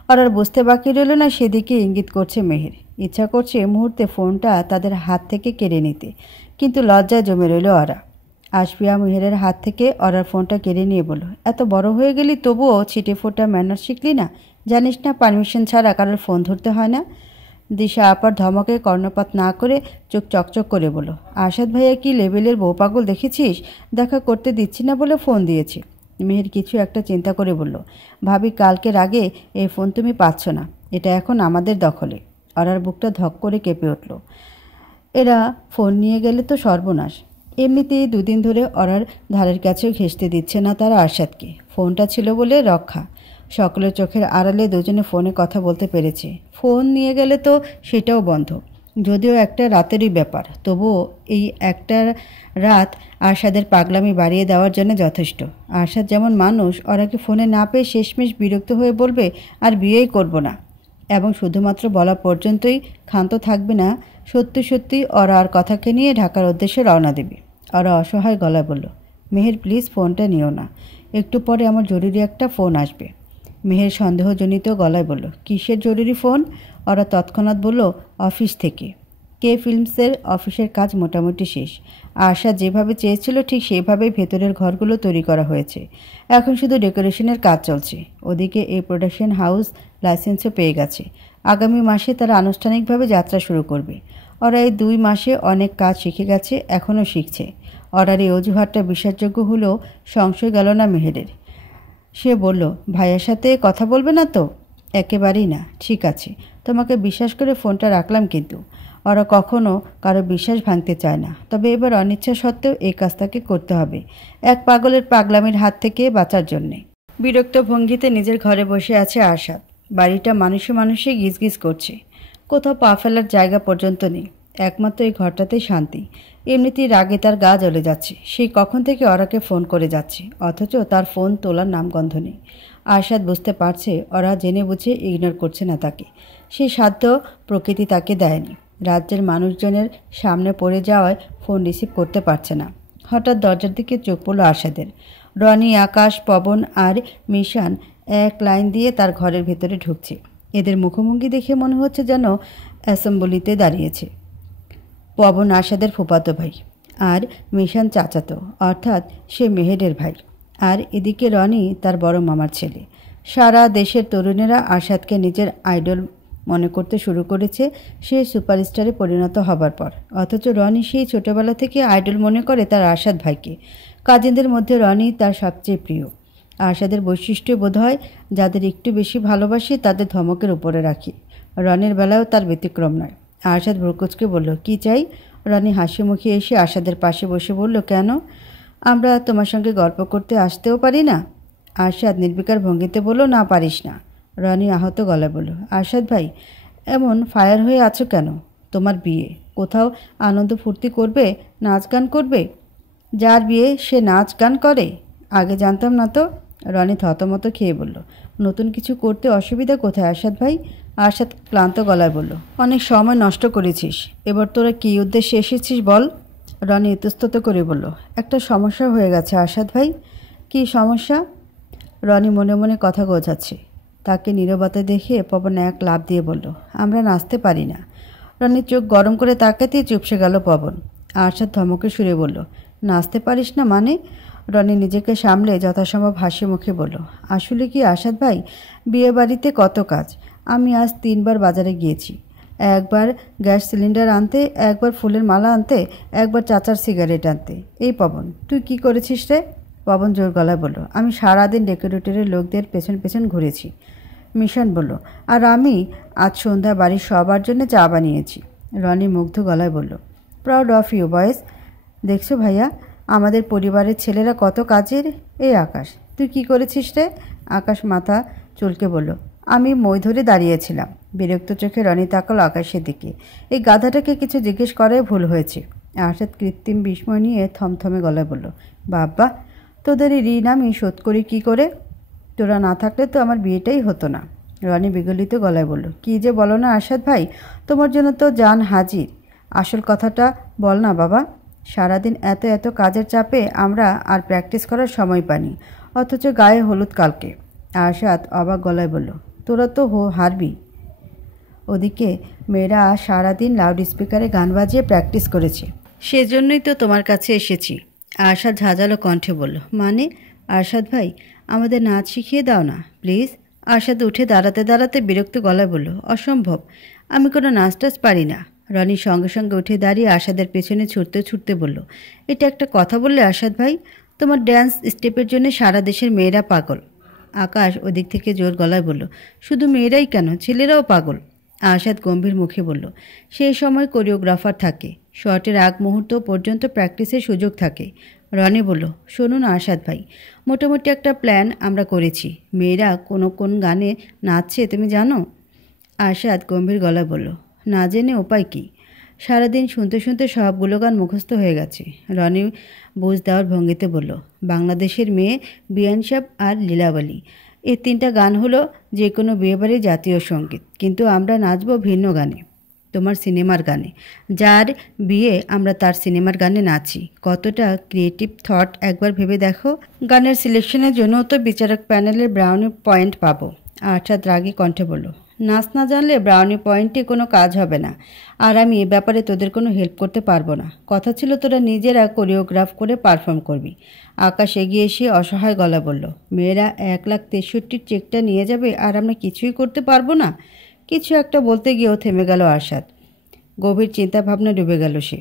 অরার বুঝতে বাকি রইল না সেদিকে ইঙ্গিত করছে মেহের। ইচ্ছা করছে মুহূর্তে ফোনটা তাদের হাত থেকে কেড়ে নিতে, কিন্তু লজ্জায় জমে রইল অরা। আশফিয়া মেহেরের হাত থেকে অরার ফোনটা কেড়ে নিয়ে বলল, এত বড় হয়ে গেলি তবুও ছিটে ফোটা ম্যানার শিখলি না? জানিস না পারমিশন ছাড়া কারোর ফোন ধরতে হয় না? দিশা আপার ধমকে কর্ণপাত না করে চোখ চকচক করে বলল, আরশাদ ভাইয়া কি লেভেলের বউ পাগল দেখেছিস? দেখা করতে দিচ্ছি না বলে ফোন দিয়েছি। মেহের কিছু একটা চিন্তা করে বলল, ভাবি কালকের আগে এই ফোন তুমি পাচ্ছ না, এটা এখন আমাদের দখলে। অরার বুকটা ধক করে কেঁপে উঠল। এরা ফোন নিয়ে গেলে তো সর্বনাশ। এমনিতেই দুদিন ধরে অরার ধারের কাছেও ঘেঁষতে দিচ্ছে না তারা আরশাদকে। ফোনটা ছিল বলে রক্ষা। সকলের চোখের আড়ালে দুজনে ফোনে কথা বলতে পেরেছে। ফোন নিয়ে গেলে তো সেটাও বন্ধ। যদিও একটা রাতেরই ব্যাপার, তবুও এই একটা রাত আরশাদের পাগলামি বাড়িয়ে দেওয়ার জন্য যথেষ্ট। আরশাদ যেমন মানুষ, ওরাকে ফোনে না পেয়ে শেষমেশ বিরক্ত হয়ে বলবে আর বিয়েই করব না, এবং শুধুমাত্র বলা পর্যন্তই ক্ষান্ত থাকবে না। সত্যি সত্যি ওরা আর কথাকে নিয়ে ঢাকার উদ্দেশ্যে রওনা দেবে। ওরা অসহায় গলায় বলল, মেহের প্লিজ ফোনটা নিও না, একটু পরে আমার জরুরি একটা ফোন আসবে। মেহের সন্দেহজনিত গলায় বলল, কিসের জরুরি ফোন? ওরা তৎক্ষণাৎ বলল, অফিস থেকে। কে ফিল্মসের অফিসের কাজ মোটামুটি শেষ। আশা যেভাবে চেয়েছিল ঠিক সেভাবেই ভেতরের ঘরগুলো তৈরি করা হয়েছে। এখন শুধু ডেকোরেশনের কাজ চলছে। ওদিকে এই প্রোডাকশন হাউস লাইসেন্সও পেয়ে গেছে। আগামী মাসে তারা আনুষ্ঠানিকভাবে যাত্রা শুরু করবে। ওরা এই 2 মাসে অনেক কাজ শিখে গেছে, এখনও শিখছে। ওরার এই অজুহাতটা বিশ্বাসযোগ্য হলেও সংশয় গেল না মেহেরের। সে বলল, ভাইয়ের সাথে কথা বলবে না তো? একেবারেই না। ঠিক আছে, তোমাকে বিশ্বাস করে ফোনটা রাখলাম, কিন্তু ওরা কখনো কারো বিশ্বাস ভাঙতে চায় না। তবে এবার অনিচ্ছা সত্ত্বেও এই কাজ তাকে করতে হবে, এক পাগলের পাগলামির হাত থেকে বাঁচার জন্যে। বিরক্ত ভঙ্গিতে নিজের ঘরে বসে আছে আরশাদ। বাড়িটা মানুষে মানুষে গিজগিজ করছে, কোথাও পা ফেলার জায়গা পর্যন্ত নেই। একমাত্র এই ঘরটাতেই শান্তি। এমনিতেই রাগে তার গা জ্বলে যাচ্ছে। সেই কখন থেকে ওরাকে ফোন করে যাচ্ছে, অথচ তার ফোন তোলার নামগন্ধ নেই। আরশাদ বুঝতে পারছে ওরা জেনে বুঝে ইগনোর করছে না তাকে। সেই সাধ্য প্রকৃতি তাকে দেয়নি। রাজ্যের মানুষজনের সামনে পড়ে যাওয়ায় ফোন রিসিভ করতে পারছে না। হঠাৎ দরজার দিকে চোখ পড়ল আরশাদের। রনি, আকাশ, পবন আর মিশান এক লাইন দিয়ে তার ঘরের ভেতরে ঢুকছে। এদের মুখোমুখি দেখে মনে হচ্ছে যেন অ্যাসেম্বলিতে দাঁড়িয়েছে। পবন আরশাদের ফুফাতো ভাই, আর মিশান চাচাতো, অর্থাৎ সে মেহেরের ভাই। আর এদিকে রনি তার বড় মামার ছেলে। সারা দেশের তরুণেরা আরশাদকে নিজের আইডল মনে করতে শুরু করেছে সে সুপারস্টারে পরিণত হবার পর। অথচ রনি সেই ছোটবেলা থেকে আইডল মনে করে তার আরশাদ ভাইকে। কাজিনদের মধ্যে রনি তার সবচেয়ে প্রিয়। আরশাদের বৈশিষ্ট্য বোধ হয় যাদের একটু বেশি ভালোবাসি তাদের ধমকের উপরে রাখি। রনির বেলাও তার ব্যতিক্রম নয়। আরশাদ ভ্রুকুচকে বলল, কি চাই? রনি হাসি মুখে এসে আরশাদের পাশে বসে বলল, কেন? আমরা তোমার সঙ্গে গল্প করতে আসতেও পারি না? আরশাদ নির্বিকার ভঙ্গিতে বলল, না পারিস না। রনি আহত গলায় বলল, আরশাদ ভাই এমন ফায়ার হয়ে আছো কেন? তোমার বিয়ে, কোথাও আনন্দ ফুর্তি করবে, নাচ গান করবে? যার বিয়ে সে নাচ গান করে? আগে জানতাম না তো। রনি থতমত খেয়ে বলল, নতুন কিছু করতে অসুবিধা কোথায় আরশাদ ভাই? আরশাদ ক্লান্ত গলায় বলল, অনেক সময় নষ্ট করেছিস, এবার তোরা কী উদ্দেশ্যে এসেছিস বল? রনি ইতস্তত করে বলল, একটা সমস্যা হয়ে গেছে আরশাদ ভাই। কী সমস্যা? রনি মনে মনে কথা গোছাচ্ছে। তাকে নীরবতা দেখে পবন এক লাফ দিয়ে বলল, আমরা নাচতে পারি না। রনির চোখ গরম করে তাকাতেই চুপসে গেল পবন। আরশাদ ধমকে সুরে বলল, নাচতে পারিস না মানে? রনি নিজেকে সামলে যথাসম্ভব হাসি মুখে বলল, আসলে কি আরশাদ ভাই, বিয়ে বাড়িতে কত কাজ। আমি আজ 3 বার বাজারে গিয়েছি। একবার গ্যাস সিলিন্ডার আনতে, একবার ফুলের মালা আনতে, একবার চাচার সিগারেট আনতে। এই পবন, তুই কি করেছিস রে? পবন জোর গলায় বলল, আমি সারাদিন ডেকোরেটরের লোকদের পেছন পেছন ঘুরেছি। মিশন বলল, আর আমি আজ সন্ধ্যা বাড়ির সবার জন্য চা বানিয়েছি। রনি মুগ্ধ গলায় বলল, প্রাউড অফ ইউ বয়েস। দেখছো ভাইয়া, আমাদের পরিবারের ছেলেরা কত কাজের। এই আকাশ, তুই কি করেছিস রে? আকাশ মাথা চুলকে বলল, আমি মই ধরে দাঁড়িয়েছিলাম। বিরক্ত চোখে রনি তাকাল আকাশের দিকে। এই গাধাটাকে কিছু জিজ্ঞেস করাই ভুল হয়েছে। আরশাদ কৃত্রিম বিস্ময় নিয়ে থমথমে গলায় বলল, বাবা, তোদের এই ঋণ আমি শোধ করি কী করে? তোরা না থাকলে তো আমার বিয়েটাই হতো না। রনি বিগলিত গলায় বলল, কী যে বলো না আরশাদ ভাই, তোমার জন্য তো জান হাজির। আসল কথাটা বল না বাবা। সারাদিন এত এত কাজের চাপে আমরা আর প্র্যাকটিস করার সময় পাইনি, অথচ গায়ে হলুদ কালকে। আরশাদ অবাক গলায় বলল, তোরা তো হারবি। ওদিকে মেয়েরা সারাদিন লাউড স্পিকারে গান বাজিয়ে প্র্যাকটিস করেছে, সেজন্যই তো তোমার কাছে এসেছি। আরশাদ ঝাঁঝালো কণ্ঠে বলল, মানে? আরশাদ ভাই, আমাদের নাচ শিখিয়ে দাও না প্লিজ। আরশাদ উঠে দাঁড়াতে দাঁড়াতে বিরক্ত গলায় বলল, অসম্ভব, আমি কোনো নাচ টাচ পারি না। রনি সঙ্গে সঙ্গে উঠে দাঁড়িয়ে আরশাদের পেছনে ছুটতে ছুটতে বলল, এটা একটা কথা বললে আরশাদ ভাই? তোমার ড্যান্স স্টেপের জন্য সারা দেশের মেয়েরা পাগল। আকাশ ওদিক থেকে জোর গলায় বলল, শুধু মেয়েরাই কেন, ছেলেরাও পাগল। আরশাদ গম্ভীর মুখে বলল, সেই সময় কোরিওগ্রাফার থাকে, শর্টের আগ মুহূর্ত পর্যন্ত প্র্যাকটিসের সুযোগ থাকে। রনি বলল, শুনুন আরশাদ ভাই, মোটামুটি একটা প্ল্যান আমরা করেছি। মেয়েরা কোন গানে নাচছে তুমি জানো? আরশাদ গম্ভীর গলায় বলল, না জেনে উপায় কী? সারাদিন শুনতে শুনতে সবগুলো গান মুখস্থ হয়ে গেছে। রনি বুঝ দেওয়ার ভঙ্গিতে বলল, বাংলাদেশের মেয়ে বিয়ানশাব আর লীলাবলী, এই তিনটা গান হলো যে কোনো বিয়েবাড়ির জাতীয় সঙ্গীত, কিন্তু আমরা নাচব ভিন্ন গানে, তোমার সিনেমার গানে। যার বিয়ে আমরা তার সিনেমার গানে নাচি। কতটা ক্রিয়েটিভ থট একবার ভেবে দেখো। গানের সিলেকশনের জন্য তো বিচারক প্যানেলের ব্রাউনি পয়েন্ট পাবো। আরশাদ রাগী কণ্ঠে বলল, নাচ না জানলে ব্রাউনি পয়েন্টে কোনো কাজ হবে না, আর আমি এ ব্যাপারে তোদের কোনো হেল্প করতে পারবো না। কথা ছিল তোরা নিজেরা কোরিওগ্রাফ করে পারফর্ম করবি। আকাশ এগিয়ে এসে অসহায় গলা বলল, মেয়েরা 1,63,000 চেকটা নিয়ে যাবে আর আমরা কিছুই করতে পারবো না? কিছু একটা বলতে গিয়েও থেমে গেল আরশাদ। গভীর চিন্তা ভাবনা ডুবে গেল সে।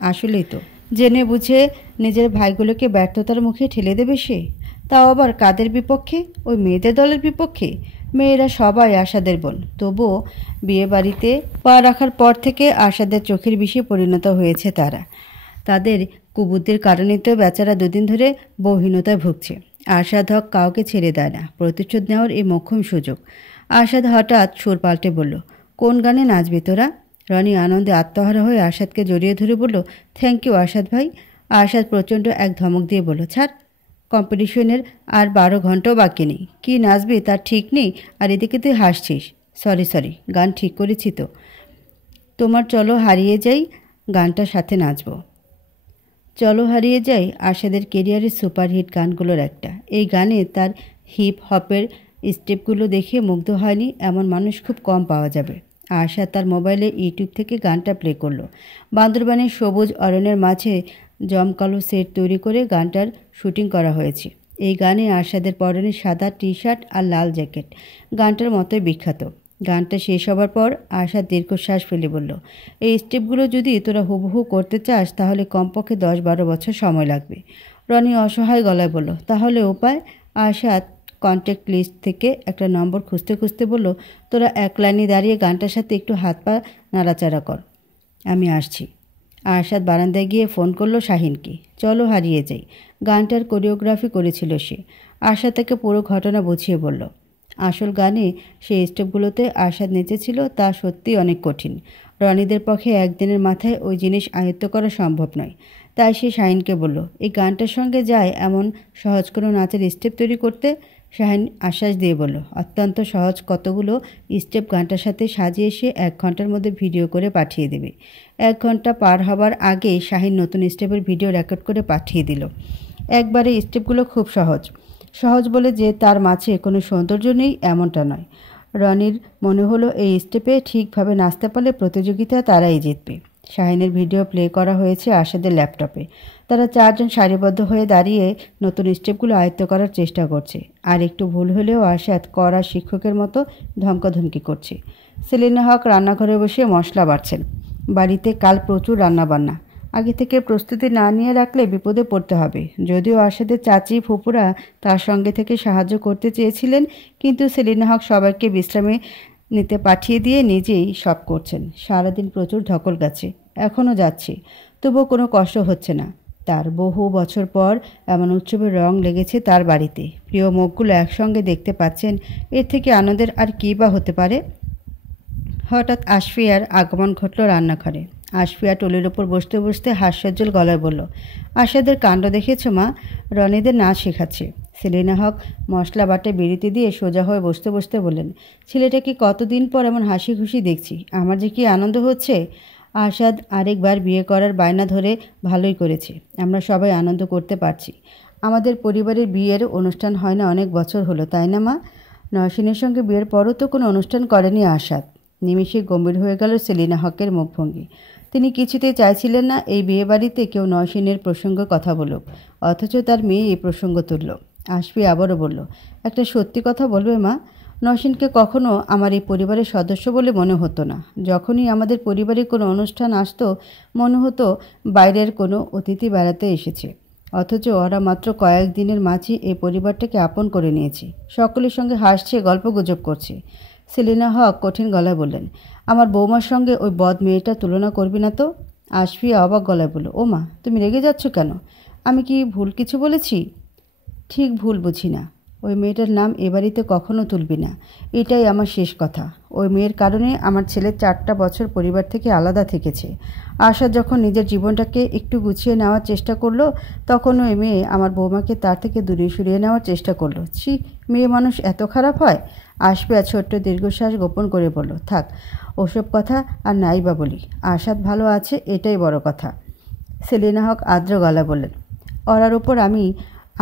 আসলেই তো, জেনে বুঝে নিজের ভাইগুলোকে ব্যর্থতার মুখে ঠেলে দেবে সে, তাও আবার কাদের বিপক্ষে? ওই মেয়েদের দলের বিপক্ষে। মেয়েরা সবাই আশাদের বোন, তবুও বিয়ে বাড়িতে পা রাখার পর থেকে আশাদের চোখের বিষে পরিণত হয়েছে তারা। তাদের কুবুদ্ধির কারণেই তো বেচারা দুদিন ধরে বৌহীনতায় ভুগছে। আরশাদ হক কাউকে ছেড়ে দেয় না, প্রতিশোধ নেওয়ার এই মোক্ষম সুযোগ। আরশাদ হঠাৎ সুর পাল্টে বলল, কোন গানে নাচবি তোরা? রনি আনন্দে আত্মহারা হয়ে আরশাদকে জড়িয়ে ধরে বলল, থ্যাংক ইউ আরশাদ ভাই। আরশাদ প্রচণ্ড এক ধমক দিয়ে বলল, ছাড়, কম্পিটিশনের আর 12 ঘন্টাও বাকি নেই, কি নাচবি তার ঠিক নেই, আর এদিকে তুই হাসছিস। সরি, গান ঠিক করেছি তো। তোমার চলো হারিয়ে যাই গানটার সাথে নাচব। চলো হারিয়ে যাই আরশাদের কেরিয়ারের সুপারহিট গানগুলোর একটা। এই গানে তার হিপ হপের স্টেপগুলো দেখে মুগ্ধ হয়নি এমন মানুষ খুব কম পাওয়া যাবে। আরশাদ তার মোবাইলে ইউটিউব থেকে গানটা প্লে করলো। বান্দরবানের সবুজ অরণ্যের মাঝে জমকালো সেট তৈরি করে গানটার শুটিং করা হয়েছে। এই গানে আরশাদের পরনে সাদা টি শার্ট আর লাল জ্যাকেট গানটার মতোই বিখ্যাত। গানটা শেষ হবার পর আরশাদ দীর্ঘশ্বাস ফেলে বলল, এই স্টেপগুলো যদি তোরা হুবহু করতে চাস তাহলে কমপক্ষে 10-12 বছর সময় লাগবে। রনি অসহায় গলায় বলল, তাহলে উপায়? আরশাদ কন্ট্যাক্ট লিস্ট থেকে একটা নম্বর খুঁজতে খুঁজতে বলল, তোরা এক লাইনে দাঁড়িয়ে গানটার সাথে একটু হাত পা নাড়াচাড়া কর, আমি আসছি। আরশাদ বারান্দায় গিয়ে ফোন করলো শাহিনকে। চলো হারিয়ে যাই গানটার কোরিওগ্রাফি করেছিল সে। আরশাদ তাকে পুরো ঘটনা বুঝিয়ে বলল। আসল গানে সেই স্টেপগুলোতে আরশাদ নেচেছিল তা সত্যি অনেক কঠিন। রনিদের পক্ষে একদিনের মাথায় ওই জিনিস আয়ত্ত করা সম্ভব নয়। তাই সে শাহিনকে বলল, এই গানটার সঙ্গে যায় এমন সহজ কোনো নাচের স্টেপ তৈরি করতে। শাহিন আশ্বাস দিয়ে বলল, অত্যন্ত সহজ কতগুলো স্টেপ গানটার সাথে সাজিয়ে সে 1 ঘন্টার মধ্যে ভিডিও করে পাঠিয়ে দেবে। 1 ঘন্টা পার হবার আগেই শাহিন নতুন স্টেপের ভিডিও রেকর্ড করে পাঠিয়ে দিল। একবারে স্টেপগুলো খুব সহজ বলে যে তার মাঝে কোনো সৌন্দর্য নেই এমনটা নয়। রনির মনে হলো এই স্টেপে ঠিকভাবে নাচতে পারলে প্রতিযোগিতায় তারাই জিতবে। শাহিনের ভিডিও প্লে করা হয়েছে আরশাদের ল্যাপটপে। তারা 4 জন সারিবদ্ধ হয়ে দাঁড়িয়ে নতুন স্টেপগুলো আয়ত্ত করার চেষ্টা করছে। আর একটু ভুল হলেও আরশাদ কড়া শিক্ষকের মতো ধমকাধমকি করছে। সেলিনা হক রান্নাঘরে বসে মশলা বাড়ছেন। বাড়িতে কাল প্রচুর রান্নাবান্না, আগে থেকে প্রস্তুতি না নিয়ে রাখলে বিপদে পড়তে হবে। যদিও আরশাদের চাচি ফুপুরা তার সঙ্গে থেকে সাহায্য করতে চেয়েছিলেন, কিন্তু সেলিনা হক সবাইকে বিশ্রামে নিতে পাঠিয়ে দিয়ে নিজেই সব করছেন। সারাদিন প্রচুর ধকল গেছে, এখনও যাচ্ছে, তবুও কোনো কষ্ট হচ্ছে না তার। বহু বছর পর এমন উৎসবের রং লেগেছে তার বাড়িতে। প্রিয় মুখগুলো একসঙ্গে দেখতে পাচ্ছেন, এর থেকে আনন্দের আর কী বা হতে পারে। হঠাৎ আশফিয়ার আগমন ঘটল রান্নাঘরে। আশফিয়া টুলের ওপর বসতে বসতে হাস্যোজ্জ্বল গলায় বলল, আশাদের কাণ্ড দেখেছ মা? রনিদের নাচ শেখাচ্ছে। সেলিনা হক মশলা বাটে বিড়িতে দিয়ে সোজা হয়ে বসতে বসতে বললেন, ছেলেটাকে কতদিন পর এমন হাসি খুশি দেখছি, আমার যে কি আনন্দ হচ্ছে। আরশাদ আরেকবার বিয়ে করার বায়না ধরে ভালোই করেছে, আমরা সবাই আনন্দ করতে পারছি। আমাদের পরিবারের বিয়ের অনুষ্ঠান হয় না অনেক বছর হলো, তাই না মা? নওশিনের সঙ্গে বিয়ের পরও তো কোনো অনুষ্ঠান করেনি আরশাদ। নিমিষে গম্ভীর হয়ে গেল সেলিনা হকের মুখভঙ্গি। তিনি কিছুতেই চাইছিলেন না এই বিয়ে বাড়িতে কেউ নওশিনের প্রসঙ্গে কথা বলুক, অথচ তার মেয়ে এই প্রসঙ্গ তুলল। আশফি আবারও বলল, একটা সত্যি কথা বলবে মা? নওশিনকে কখনো আমার এই পরিবারের সদস্য বলে মনে হতো না। যখনই আমাদের পরিবারে কোনো অনুষ্ঠান আসতো মনে হতো বাইরের কোনো অতিথি বেড়াতে এসেছে, অথচ ওরা মাত্র কয়েকদিনের মাঝে এই পরিবারটাকে আপন করে নিয়েছে। সকলের সঙ্গে হাসছে, গল্পগুজব করছে। সেলিনা হক কঠিন গলায় বললেন, আমার বৌমার সঙ্গে ওই বদ মেয়েটা তুলনা করবি না তো? আশফিয়া অবাক গলায় বলল, ও মা, তুমি রেগে যাচ্ছ কেন? আমি কি ভুল কিছু বলেছি? ঠিক ভুল বুঝি না। ওই মেয়েটার নাম এ বাড়িতে কখনো তুলবি না, এটাই আমার শেষ কথা। ওই মেয়ের কারণে আমার ছেলে 4টা বছর পরিবার থেকে আলাদা থেকেছে। আশা যখন নিজের জীবনটাকে একটু গুছিয়ে নেওয়ার চেষ্টা করলো, তখন ওই মেয়ে আমার বৌমাকে তার থেকে দূরে সরিয়ে নেওয়ার চেষ্টা করলো। ছি, মেয়ে মানুষ এত খারাপ হয়? আসবে আর ছোট্ট দীর্ঘশ্বাস গোপন করে বলল, থাক ওসব কথা আর নাই বা বলি। আশাদ ভালো আছে, এটাই বড় কথা। সেলিনা হক আর্দ্র গলা বললেন, ওর উপর আমি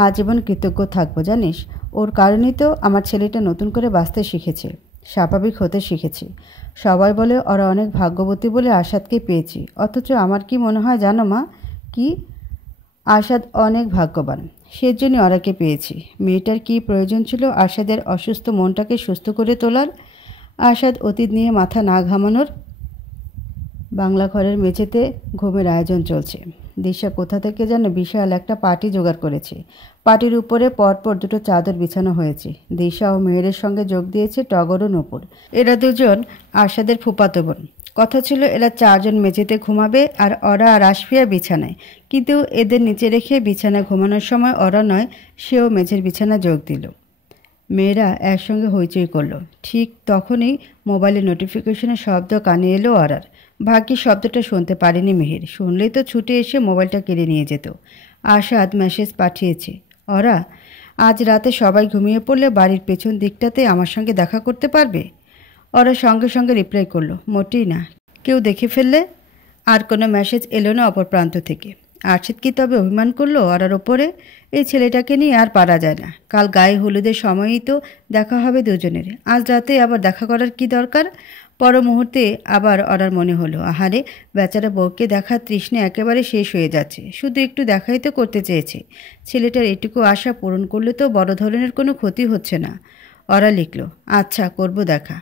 আজীবন কৃতজ্ঞ থাকবো জানিস। ওর কারণেই তো আমার ছেলেটা নতুন করে বাঁচতে শিখেছে, স্বাভাবিক হতে শিখেছে। সবাই বলে ওরা অনেক ভাগ্যবতী বলে আশাদকে পেয়েছি, অথচ আমার কি মনে হয় জানো মা? কি? আশাদ অনেক ভাগ্যবান, সেজন্যই ওরাকে পেয়েছি। মেয়েটার কি প্রয়োজন ছিল আশাদের অসুস্থ মনটাকে সুস্থ করে তোলার? আশাদ অতীত নিয়ে মাথা না ঘামানোর। বাংলা ঘরের মেঝেতে ঘুমের আয়োজন চলছে। দিশা কোথা থেকে যেন বিশাল একটা পার্টি জোগাড় করেছে। পার্টির উপরে পরপর 2টো চাদর বিছানো হয়েছে। দিশা ও মেয়েরের সঙ্গে যোগ দিয়েছে টগর ও নূপুর। এরা দুজন আশাদের ফুপাতো বোন। কথা ছিল এরা 4 জন মেঝেতে ঘুমাবে আর ওরা আর আশফিয়া বিছানায়, কিন্তু এদের নিচে রেখে বিছানায় ঘুমানোর সময় ওরা নয়, সেও মেঝের বিছানা যোগ দিল। মেয়েরা একসঙ্গে হইচই করলো। ঠিক তখনই মোবাইলের নোটিফিকেশনের শব্দ কানে এলো ওরার। ভাগ্যে শব্দটা শুনতে পারেনি মেহের, শুনলেই তো ছুটে এসে মোবাইলটা কেড়ে নিয়ে যেত। আশাদ মেসেজ পাঠিয়েছে, ওরা আজ রাতে সবাই ঘুমিয়ে পড়লে বাড়ির পেছন দিকটাতে আমার সঙ্গে দেখা করতে পারবে? ওরা সঙ্গে সঙ্গে রিপ্লাই করলো, মোটেই না, কেউ দেখে ফেললে? আর কোনো মেসেজ এলো না অপর প্রান্ত থেকে। আরশাদ কি তবে অভিমান করলো ওরার ওপরে? এই ছেলেটাকে নিয়ে আর পারা যায় না। কাল গায়ে হলুদের সময়ই তো দেখা হবে দুজনের, আজ রাতে আবার দেখা করার কি দরকার? পর মুহূর্তে আবার ওরার মনে হলো, আহারে বেচারা বউকে দেখার তৃষ্ণা একেবারে শেষ হয়ে যাচ্ছে, শুধু একটু দেখাই তো করতে চেয়েছে। ছেলেটার এটুকু আশা পূরণ করলে তো বড় ধরনের কোনো ক্ষতি হচ্ছে না। ওরা লিখল, আচ্ছা করব দেখা।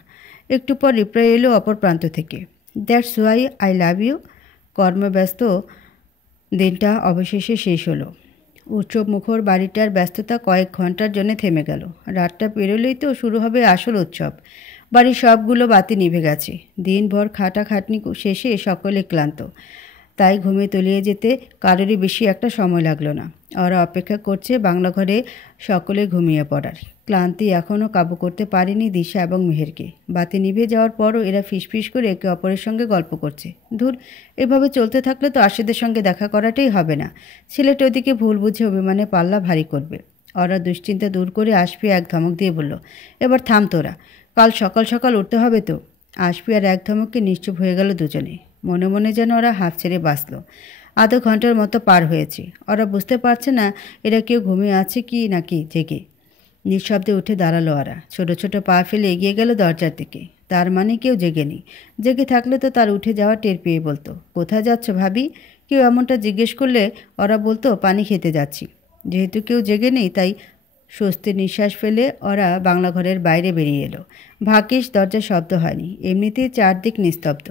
একটু পর রিপ্লাই এলো অপর প্রান্ত থেকে, that's why I love you. কর্মব্যস্ত দিনটা অবশেষে শেষ হলো। উৎসব মুখর বাড়িটার ব্যস্ততা কয়েক ঘন্টার জন্য থেমে গেল। রাতটা পেরোলেই তো শুরু হবে আসল উৎসব। বাড়ির সবগুলো বাতি নিভে গেছে। দিনভর খাটাখাটনি শেষে সকলে ক্লান্ত, তাই ঘুমে তলিয়ে যেতে কারোরই বেশি একটা সময় লাগলো না। ওরা অপেক্ষা করছে বাংলা ঘরে সকলে ঘুমিয়ে পড়ার। ক্লান্তি এখনও কাবু করতে পারেনি দিশা এবং মেহেরকে। বাতি নিভে যাওয়ার পরও এরা ফিসফিস করে একে অপরের সঙ্গে গল্প করছে। ধুর, এভাবে চলতে থাকলে তো আশাদের সঙ্গে দেখা করাটাই হবে না। ছেলেটা ওদিকে ভুল বুঝে অভিমানে পাল্লা ভারী করবে। ওরা দুশ্চিন্তা দূর করে আশফিয়া এক ধমক দিয়ে বলল, এবার থাম তোরা, কাল সকাল সকাল উঠতে হবে তো। আশফিয়ার এক ধমকে নিশ্চুপ হয়ে গেল দুজনে। মনে মনে যেন ওরা হাফ ছেড়ে বাঁচল। আধা ঘন্টার মতো পার হয়েছে। ওরা বুঝতে পারছে না এরা কেউ ঘুমিয়ে আছে কি নাকি জেগে। নিঃশব্দে উঠে দাঁড়ালো ওরা। ছোট ছোট পা ফেলে এগিয়ে গেল দরজার দিকে। তার মানে কেউ জেগেনি। জেগে থাকলে তো তার উঠে যাওয়া টের পেয়ে বলতো, কোথায় যাচ্ছ ভাবি? কেউ এমনটা জিজ্ঞেস করলে ওরা বলতো, পানি খেতে যাচ্ছি। যেহেতু কেউ জেগে নেই, তাই স্বস্তির নিঃশ্বাস ফেলে ওরা বাংলা ঘরের বাইরে বেরিয়ে এলো। ভাগ্যিস দরজার শব্দ হয়নি, এমনিতেই চারদিক নিস্তব্ধ।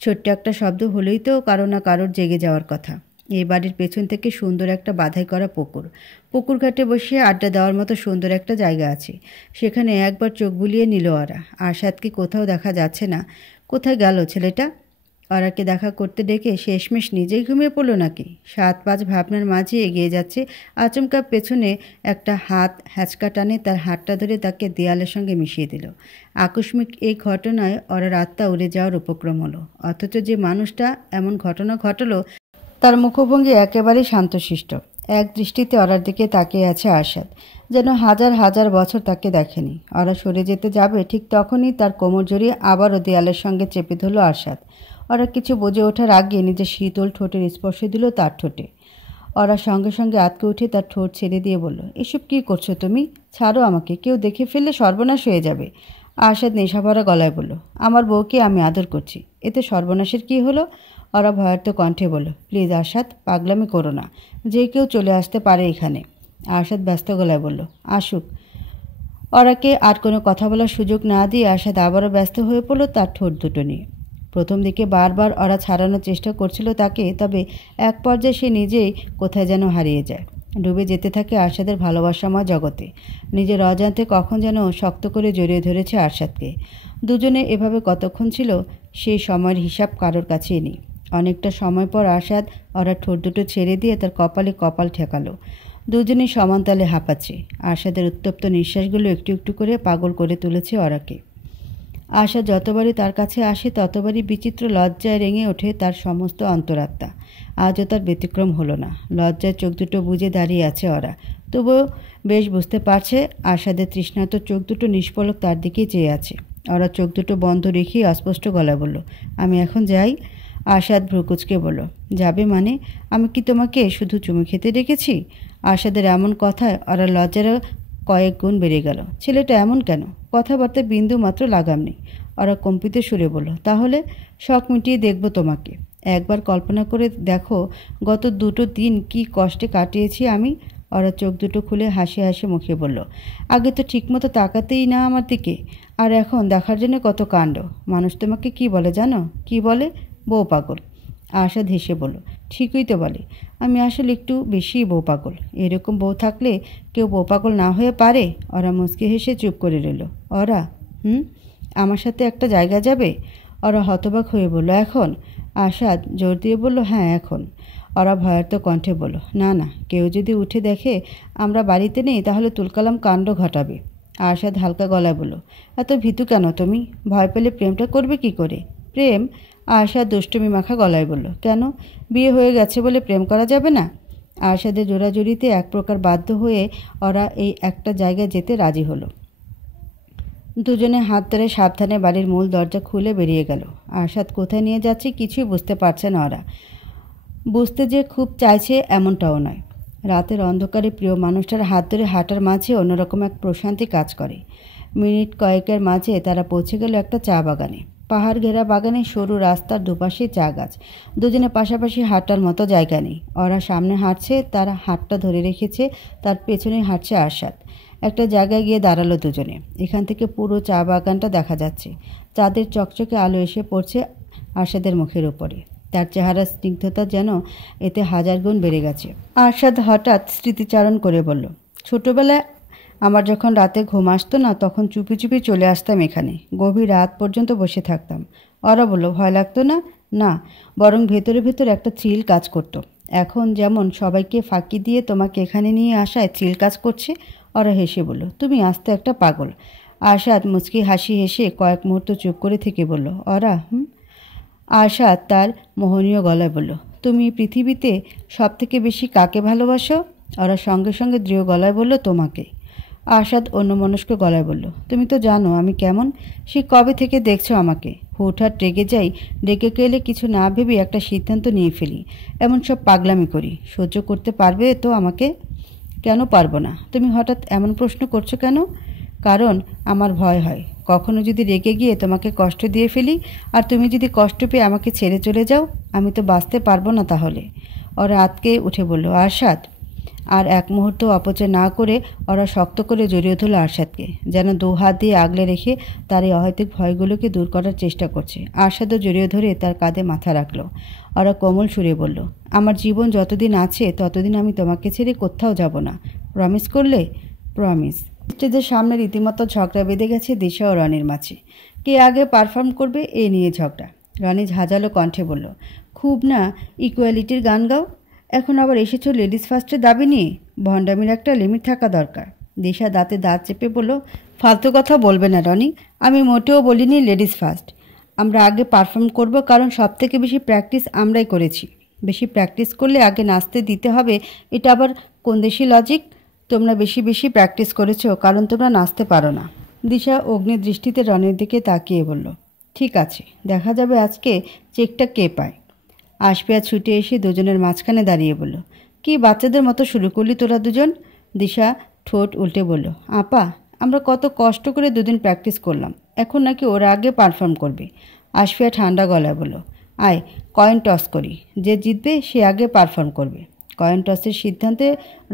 ছোট্ট একটা শব্দ হলেই তো কারো না কারোর জেগে যাওয়ার কথা। এই বাড়ির পেছন থেকে সুন্দর একটা বাধাই করা পুকুর। পুকুর ঘাটে বসে আড্ডা দেওয়ার মতো সুন্দর একটা জায়গা আছে। সেখানে একবার চোখ বুলিয়ে নিল ওরা। আরশাদকে কোথাও দেখা যাচ্ছে না। কোথায় গেল ছেলেটা? ওরাকে দেখা করতে ডেকে শেষমেশ নিজেই ঘুমিয়ে পড়ল নাকি? 7-5 ভাবনার মাঝে এগিয়ে যাচ্ছে। আচমকা পেছনে একটা হাত হ্যাঁচকা টানে তার হাতটা ধরে তাকে দেয়ালের সঙ্গে মিশিয়ে দিল। আকস্মিক এই ঘটনায় ওরা আত্মা উড়ে যাওয়ার উপক্রম হলো। অথচ যে মানুষটা এমন ঘটনা ঘটল তার মুখভঙ্গি একেবারেই শান্তশিষ্ট। এক দৃষ্টিতে ওরার দিকে তাকিয়ে আছে আরশাদ, যেন হাজার হাজার বছর তাকে দেখেনি। ওরা সরে যেতে যাবে ঠিক তখনই তার কোমর জড়িয়ে আবারও দেয়ালের সঙ্গে চেপে ধরল আরশাদ। ওরা কিছু বুঝে ওঠার আগে নিজের শীতল ঠোঁটের স্পর্শ দিল তার ঠোঁটে। ওরা সঙ্গে সঙ্গে আঁতকে উঠে তার ঠোঁট ছেড়ে দিয়ে বলল, এসব কী করছো তুমি? ছাড়ো আমাকে, কেউ দেখে ফেললে সর্বনাশ হয়ে যাবে। আরশাদ নেশাভরা গলায় বলল, আমার বউকে আমি আদর করছি, এতে সর্বনাশের কি হলো? ওরা ভয়ার্ত কণ্ঠে বলল, প্লিজ আরশাদ, পাগলামি করো না, যে কেউ চলে আসতে পারে এখানে। আরশাদ ব্যস্ত গলায় বলল, আসুক। ওরাকে আর কোনো কথা বলার সুযোগ না দিয়ে আরশাদ আবারও ব্যস্ত হয়ে পড়ল তার ঠোঁট দুটো নিয়ে। প্রথম দিকে বারবার ওরা ছাড়ানোর চেষ্টা করছিল তাকে, তবে এক পর্যায়ে সে নিজেই কোথায় যেন হারিয়ে যায়, ডুবে যেতে থাকে আরশাদের ভালোবাসাময় জগতে। নিজের অজান্তে কখন যেন শক্ত করে জড়িয়ে ধরেছে আরশাদকে। দুজনে এভাবে কতক্ষণ ছিল সেই সময়ের হিসাব কারোর কাছেই নেই। অনেকটা সময় পর আরশাদ ওরা ঠোঁট দুটো ছেড়ে দিয়ে তার কপালে কপাল ঠেকালো। দুজনেই সমানতালে হাঁপাচ্ছে। আরশাদের উত্তপ্ত নিঃশ্বাসগুলো একটু একটু করে পাগল করে তুলেছে ওরাকে। আশা যতবারই তার কাছে আসে ততবারই বিচিত্র লজ্জায় রেঙে ওঠে তার সমস্ত অন্তরাত্মা। আজও তার ব্যতিক্রম হলো না। লজ্জায় চোখ দুটো বুজে দাঁড়িয়ে আছে ওরা। তবুও বেশ বুঝতে পারছে আশাদের তৃষ্ণাত চোখ দুটো নিষ্পলক তার দিকেই চেয়ে আছে। ওরা চোখ দুটো বন্ধ রেখেই অস্পষ্ট গলায় বলল, আমি এখন যাই? আশাদ ভ্রুকুচকে বলল, যাবে মানে? আমি কি তোমাকে শুধু চুমু খেতে ডেকেছি? আশাদের এমন কথায় ওরা লজ্জারও কয়েক গুণ বেড়ে গেল। ছেলেটা এমন কেন? কথাবার্তা বিন্দু মাত্র লাগাম নেই। ওরা কম্পিত সুরে বলল, তাহলে শখ মিটিয়ে দেখব তোমাকে। একবার কল্পনা করে দেখো গত দুটো দিন কি কষ্টে কাটিয়েছি আমি। ওরা চোখ দুটো খুলে হাসি হাসি মুখে বলল, আগে তো ঠিকমতো তাকাতেই না আমার দিকে, আর এখন দেখার জন্য কত কাণ্ড। মানুষ তোমাকে কি বলে জানো? কি বলে? বউ পাগল। আশা হেসে বলল, ঠিকই তো বলে, আমি আসলে একটু বেশিই বউ পাগল। এরকম বউ থাকলে কেউ বউ পাগল না হয়ে পারে? ওরা মুচকি হেসে চুপ করে রইল। ওরা আমার সাথে একটা জায়গা যাবে? ওরা হতবাক হয়ে বলল, এখন? আশাদ জোর দিয়ে বলল, হ্যাঁ এখন। ওরা ভয়ার্ত কণ্ঠে বলল, না না, কেউ যদি উঠে দেখে আমরা বাড়িতে নেই তাহলে তুলকালাম কাণ্ড ঘটাবে। আশাদ হালকা গলায় বলল, এত ভীতু কেন তুমি? ভয় পেলে প্রেমটা করবে কি করে? প্রেম? আরশাদ দুষ্টুমি মাখা গলায় বলল, কেন, বিয়ে হয়ে গেছে বলে প্রেম করা যাবে না? আরশাদের জোড়াজুড়িতে এক প্রকার বাধ্য হয়ে ওরা এই একটা জায়গায় যেতে রাজি হলো। দুজনে হাত ধরে সাবধানে বাড়ির মূল দরজা খুলে বেরিয়ে গেল। আরশাদ কোথায় নিয়ে যাচ্ছে কিছুই বুঝতে পারছে না ওরা। বুঝতে যে খুব চাইছে এমনটাও নয়। রাতের অন্ধকারে প্রিয় মানুষটার হাত ধরে হাঁটার মাঝে অন্যরকম এক প্রশান্তি কাজ করে। মিনিট কয়েকের মাঝে তারা পৌঁছে গেল একটা চা বাগানে। পাহাড় ঘেরা বাগানে সরু রাস্তার দুপাশে চা গাছ। দুজনে পাশাপাশি হাঁটার মতো জায়গা নেই। ওরা সামনে হাঁটছে, তারা হাতটা ধরে রেখেছে, তার পেছনে হাঁটছে আরশাদ। একটা জায়গায় গিয়ে দাঁড়ালো দুজনে। এখান থেকে পুরো চা বাগানটা দেখা যাচ্ছে। চাঁদের চকচকে আলো এসে পড়ছে আরশাদের মুখের উপরে। তার চেহারার স্নিগ্ধতা যেন এতে হাজার গুণ বেড়ে গেছে। আরশাদ হঠাৎ স্মৃতিচারণ করে বলল, ছোটবেলায় আমার যখন রাতে ঘুম আসতো না তখন চুপি চুপি চলে আসতাম এখানে, গভীর রাত পর্যন্ত বসে থাকতাম। ওরা বলল, ভয় লাগতো না? না, বরং ভেতরে ভেতরে একটা থ্রিল কাজ করতো। এখন যেমন সবাইকে ফাঁকি দিয়ে তোমাকে এখানে নিয়ে আসায় থ্রিল কাজ করছে। ওরা হেসে বলল, তুমি আস্তে একটা পাগল। আরশাদ মুচকি হাসি হেসে কয়েক মুহূর্ত চুপ করে থেকে বলল, ওরা আরশাদ তার মোহনীয় গলায় বলল, তুমি পৃথিবীতে সব থেকে বেশি কাকে ভালোবাসো? ওরা সঙ্গে সঙ্গে দৃঢ় গলায় বলল, তোমাকে। আরশাদ অন্যমনস্ক গলায় বলল, তুমি তো জানো আমি কেমন। সে কবে থেকে দেখছো আমাকে। হুটহাট রেগে যাই, রেগে গেলে কিছু না ভেবে একটা সিদ্ধান্ত নিয়ে ফেলি। এমন সব পাগলামি করি। সহ্য করতে পারবে তো আমাকে? কেন পারবো না? তুমি হঠাৎ এমন প্রশ্ন করছো কেন? কারণ আমার ভয় হয় কখনো যদি রেগে গিয়ে তোমাকে কষ্ট দিয়ে ফেলি, আর তুমি যদি কষ্ট পেয়ে আমাকে ছেড়ে চলে যাও, আমি তো বাঁচতে পারবো না তাহলে। ওরা আতকে উঠে বলল, আরশাদ। আর এক মুহূর্ত অপচয় না করে ওরা শক্ত করে জড়িয়ে ধরল আরশাদকে, যেন দু হাত দিয়ে আগলে রেখে তার এই অহৈতুক ভয়গুলোকে দূর করার চেষ্টা করছে। আরশাদও জড়িয়ে ধরে তার কাঁধে মাথা রাখল। ওরা কোমল সুরে বলল, আমার জীবন যতদিন আছে ততদিন আমি তোমাকে ছেড়ে কোথাও যাব না। প্রমিস করলে? প্রমিস। স্টেজের সামনে রীতিমতো ঝগড়া বেঁধে গেছে দিশা ও রনির মাঝে। কে আগে পারফর্ম করবে এ নিয়ে ঝগড়া। রনি ঝাঁঝালো কণ্ঠে বলল, খুব না ইকুয়ালিটির গান গাও, এখন আবার এসেছো লেডিস ফার্স্টের দাবি নিয়ে। ভণ্ডামির একটা লিমিট থাকা দরকার। দিশা দাঁতে দাঁত চেপে বলল, ফালতু কথা বলবে না রনি, আমি মোটেও বলিনি লেডিস ফার্স্ট। আমরা আগে পারফর্ম করব, কারণ সব থেকে বেশি প্র্যাকটিস আমরাই করেছি। বেশি প্র্যাকটিস করলে আগে নাচতে দিতে হবে, এটা আবার কোন দেশি লজিক? তোমরা বেশি বেশি প্র্যাকটিস করেছো কারণ তোমরা নাচতে পারো না। দিশা অগ্নি দৃষ্টিতে রনির দিকে তাকিয়ে বলল, ঠিক আছে, দেখা যাবে আজকে চেকটা কে পায়। আশফিয়া ছুটে এসে দুজনের মাঝখানে দাঁড়িয়ে বলল, কি বাচ্চাদের মতো শুরু করলি তোরা দুজন? দিশা ঠোঁট উল্টে বলল, আপা আমরা কত কষ্ট করে দুদিন প্র্যাকটিস করলাম, এখন নাকি ওরা আগে পারফর্ম করবে। আশফিয়া ঠান্ডা গলায় বলল, আয় কয়েন টস করি, যে জিতবে সে আগে পারফর্ম করবে। কয়েন টসের সিদ্ধান্তে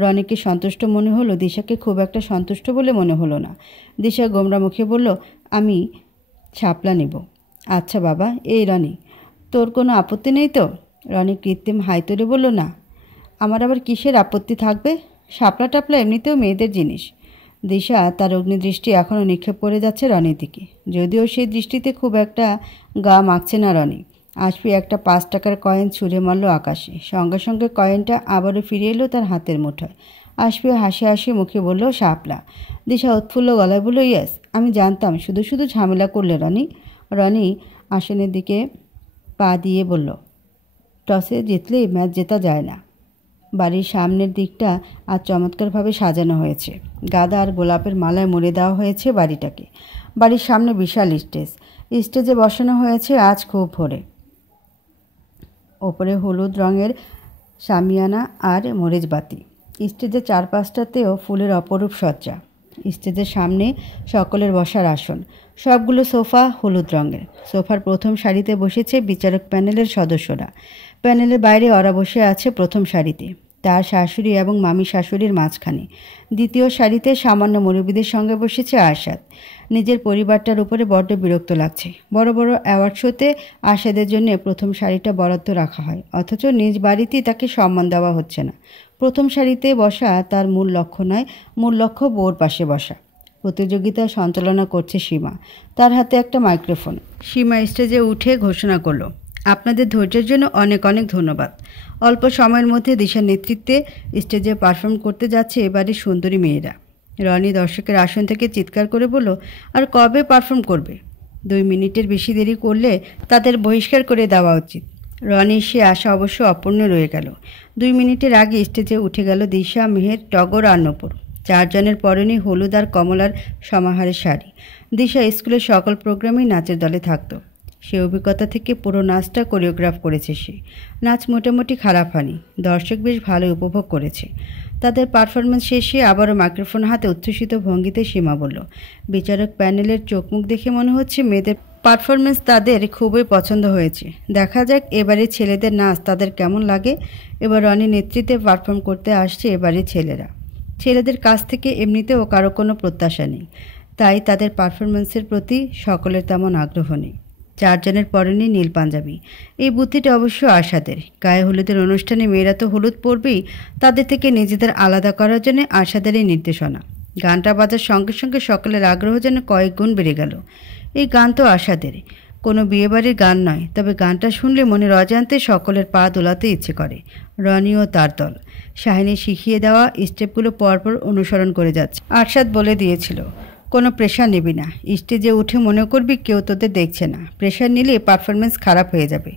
রনিকে সন্তুষ্ট মনে হলো, দিশাকে খুব একটা সন্তুষ্ট বলে মনে হলো না। দিশা গোমরা মুখে বলল, আমি শাপলা নেব। আচ্ছা বাবা। এই রনি, তোর কোনো আপত্তি নেই তো? রনি কৃত্রিম হাই তোরে বলল, না। আমার আবার কিসের আপত্তি থাকবে? শাপলা টাপলা এমনিতেও মেয়েদের জিনিস। দিশা তার অগ্নিদৃষ্টি এখনও নিক্ষেপ করে যাচ্ছে রনির দিকে, যদিও সেই দৃষ্টিতে খুব একটা গা মাখছে না রনি। আশফি একটা 5 টাকার কয়েন ছুঁড়ে মারল আকাশে, সঙ্গে সঙ্গে কয়েনটা আবারও ফিরে এলো তার হাতের মুঠোয়। আশফি হাসি হাসি মুখে বলল, শাপলা। দিশা উৎফুল্ল গলায় বলল, ইয়েস, আমি জানতাম, শুধু শুধু ঝামেলা করলে রনি। রনি আসনের দিকে পা দিয়ে বলল, টসে জিতলেই ম্যাচ জেতা যায় না। বাড়ির সামনের দিকটা আজ চমৎকারভাবে সাজানো হয়েছে, গাঁদা আর গোলাপের মালায় মুড়ে দেওয়া হয়েছে বাড়িটাকে। বাড়ির সামনে বিশাল স্টেজে বসানো হয়েছে আজ খুব ভোরে। ওপরে হলুদ রঙের শামিয়ানা আর মরিচবাতি। স্টেজের চারপাশটাতেও ফুলের অপরূপ সজ্জা। স্টেজের সামনে সকলের বসার আসন, সবগুলো সোফা হলুদ রঙের। সোফার প্রথম সারিতে বসেছে বিচারক প্যানেলের সদস্যরা। প্যানেলের বাইরে ওরা বসে আছে প্রথম সারিতে, তার শাশুড়ি এবং মামি শাশুড়ির মাঝখানে। দ্বিতীয় সারিতে সামান্য মুরব্বীদের সঙ্গে বসেছে আরশাদ। নিজের পরিবারটার উপরে বড্ড বিরক্ত লাগছে। বড় বড় অ্যাওয়ার্ড শোতে আরশাদের জন্য প্রথম সারিটা বরাদ্দ রাখা হয়, অথচ নিজ বাড়িতেই তাকে সম্মান দেওয়া হচ্ছে না। প্রথম সারিতে বসা তার মূল লক্ষ্য নয়, মূল লক্ষ্য বউর পাশে বসা। প্রতিযোগিতা সঞ্চালনা করছে সীমা, তার হাতে একটা মাইক্রোফোন। সীমা স্টেজে উঠে ঘোষণা করলো, আপনাদের ধৈর্যের জন্য অনেক অনেক ধন্যবাদ। অল্প সময়ের মধ্যে দিশার নেতৃত্বে স্টেজে পারফর্ম করতে যাচ্ছে এবারের সুন্দরী মেয়েরা। রনি দর্শকের আসন থেকে চিৎকার করে বলল, আর কবে পারফর্ম করবে? 2 মিনিটের বেশি দেরি করলে তাদের বহিষ্কার করে দেওয়া উচিত। রনির সে আশা অবশ্য অপূর্ণ রয়ে গেল। 2 মিনিটের আগে স্টেজে উঠে গেল দিশা, মেহের, টগর আর নূপুর। 4 জনের পরনে হলুদ আর কমলার সমাহারের শাড়ি। দিশা স্কুলের সকল প্রোগ্রামেই নাচের দলে থাকত। সে অভিজ্ঞতা থেকে পুরো নাচটা কোরিওগ্রাফ করেছে সে। নাচ মোটামুটি খারাপ হয়নি, দর্শক বেশ ভালো উপভোগ করেছে। তাদের পারফরমেন্স শেষে আবারও মাইক্রোফোন হাতে উচ্ছ্বসিত ভঙ্গিতে সীমা বলল, বিচারক প্যানেলের চোখমুখ দেখে মনে হচ্ছে মেয়েদের পারফরমেন্স তাদের খুবই পছন্দ হয়েছে। দেখা যাক এবারে ছেলেদের নাচ তাদের কেমন লাগে। এবার রনির নেতৃত্বে পারফর্ম করতে আসছে এবারে ছেলেরা। ছেলেদের কাছ থেকে এমনিতেও কারো কোনো প্রত্যাশা নেই, তাই তাদের পারফরমেন্সের প্রতি সকলের তেমন আগ্রহ নেই। 4 জনের পরনে নীল পাঞ্জাবি। এই বুদ্ধিটা অবশ্য আরশাদের। গায়ে হলুদের অনুষ্ঠানে মেয়েরা তো হলুদ পরবেই, তাদের থেকে নিজেদের আলাদা করার জন্য আরশাদের এই নির্দেশনা। গানটা বাজার সঙ্গে সঙ্গে সকলের আগ্রহ যেন কয়েক গুণ বেড়ে গেল। এই গান তো আরশাদের, কোনো বিয়েবাড়ির গান নয়, তবে গানটা শুনলে মনের অজান্তে সকলের পা দোলাতে ইচ্ছে করে। রনি ও তার দল শাহিনী শিখিয়ে দেওয়া স্টেপগুলো পরপর অনুসরণ করে যাচ্ছে। আরশাদ বলে দিয়েছিল, কোনো প্রেশার নিবি না, স্টেজে উঠে মনে করবি কেউ তোদের দেখছে না। প্রেশার নিলে পারফরমেন্স খারাপ হয়ে যাবে।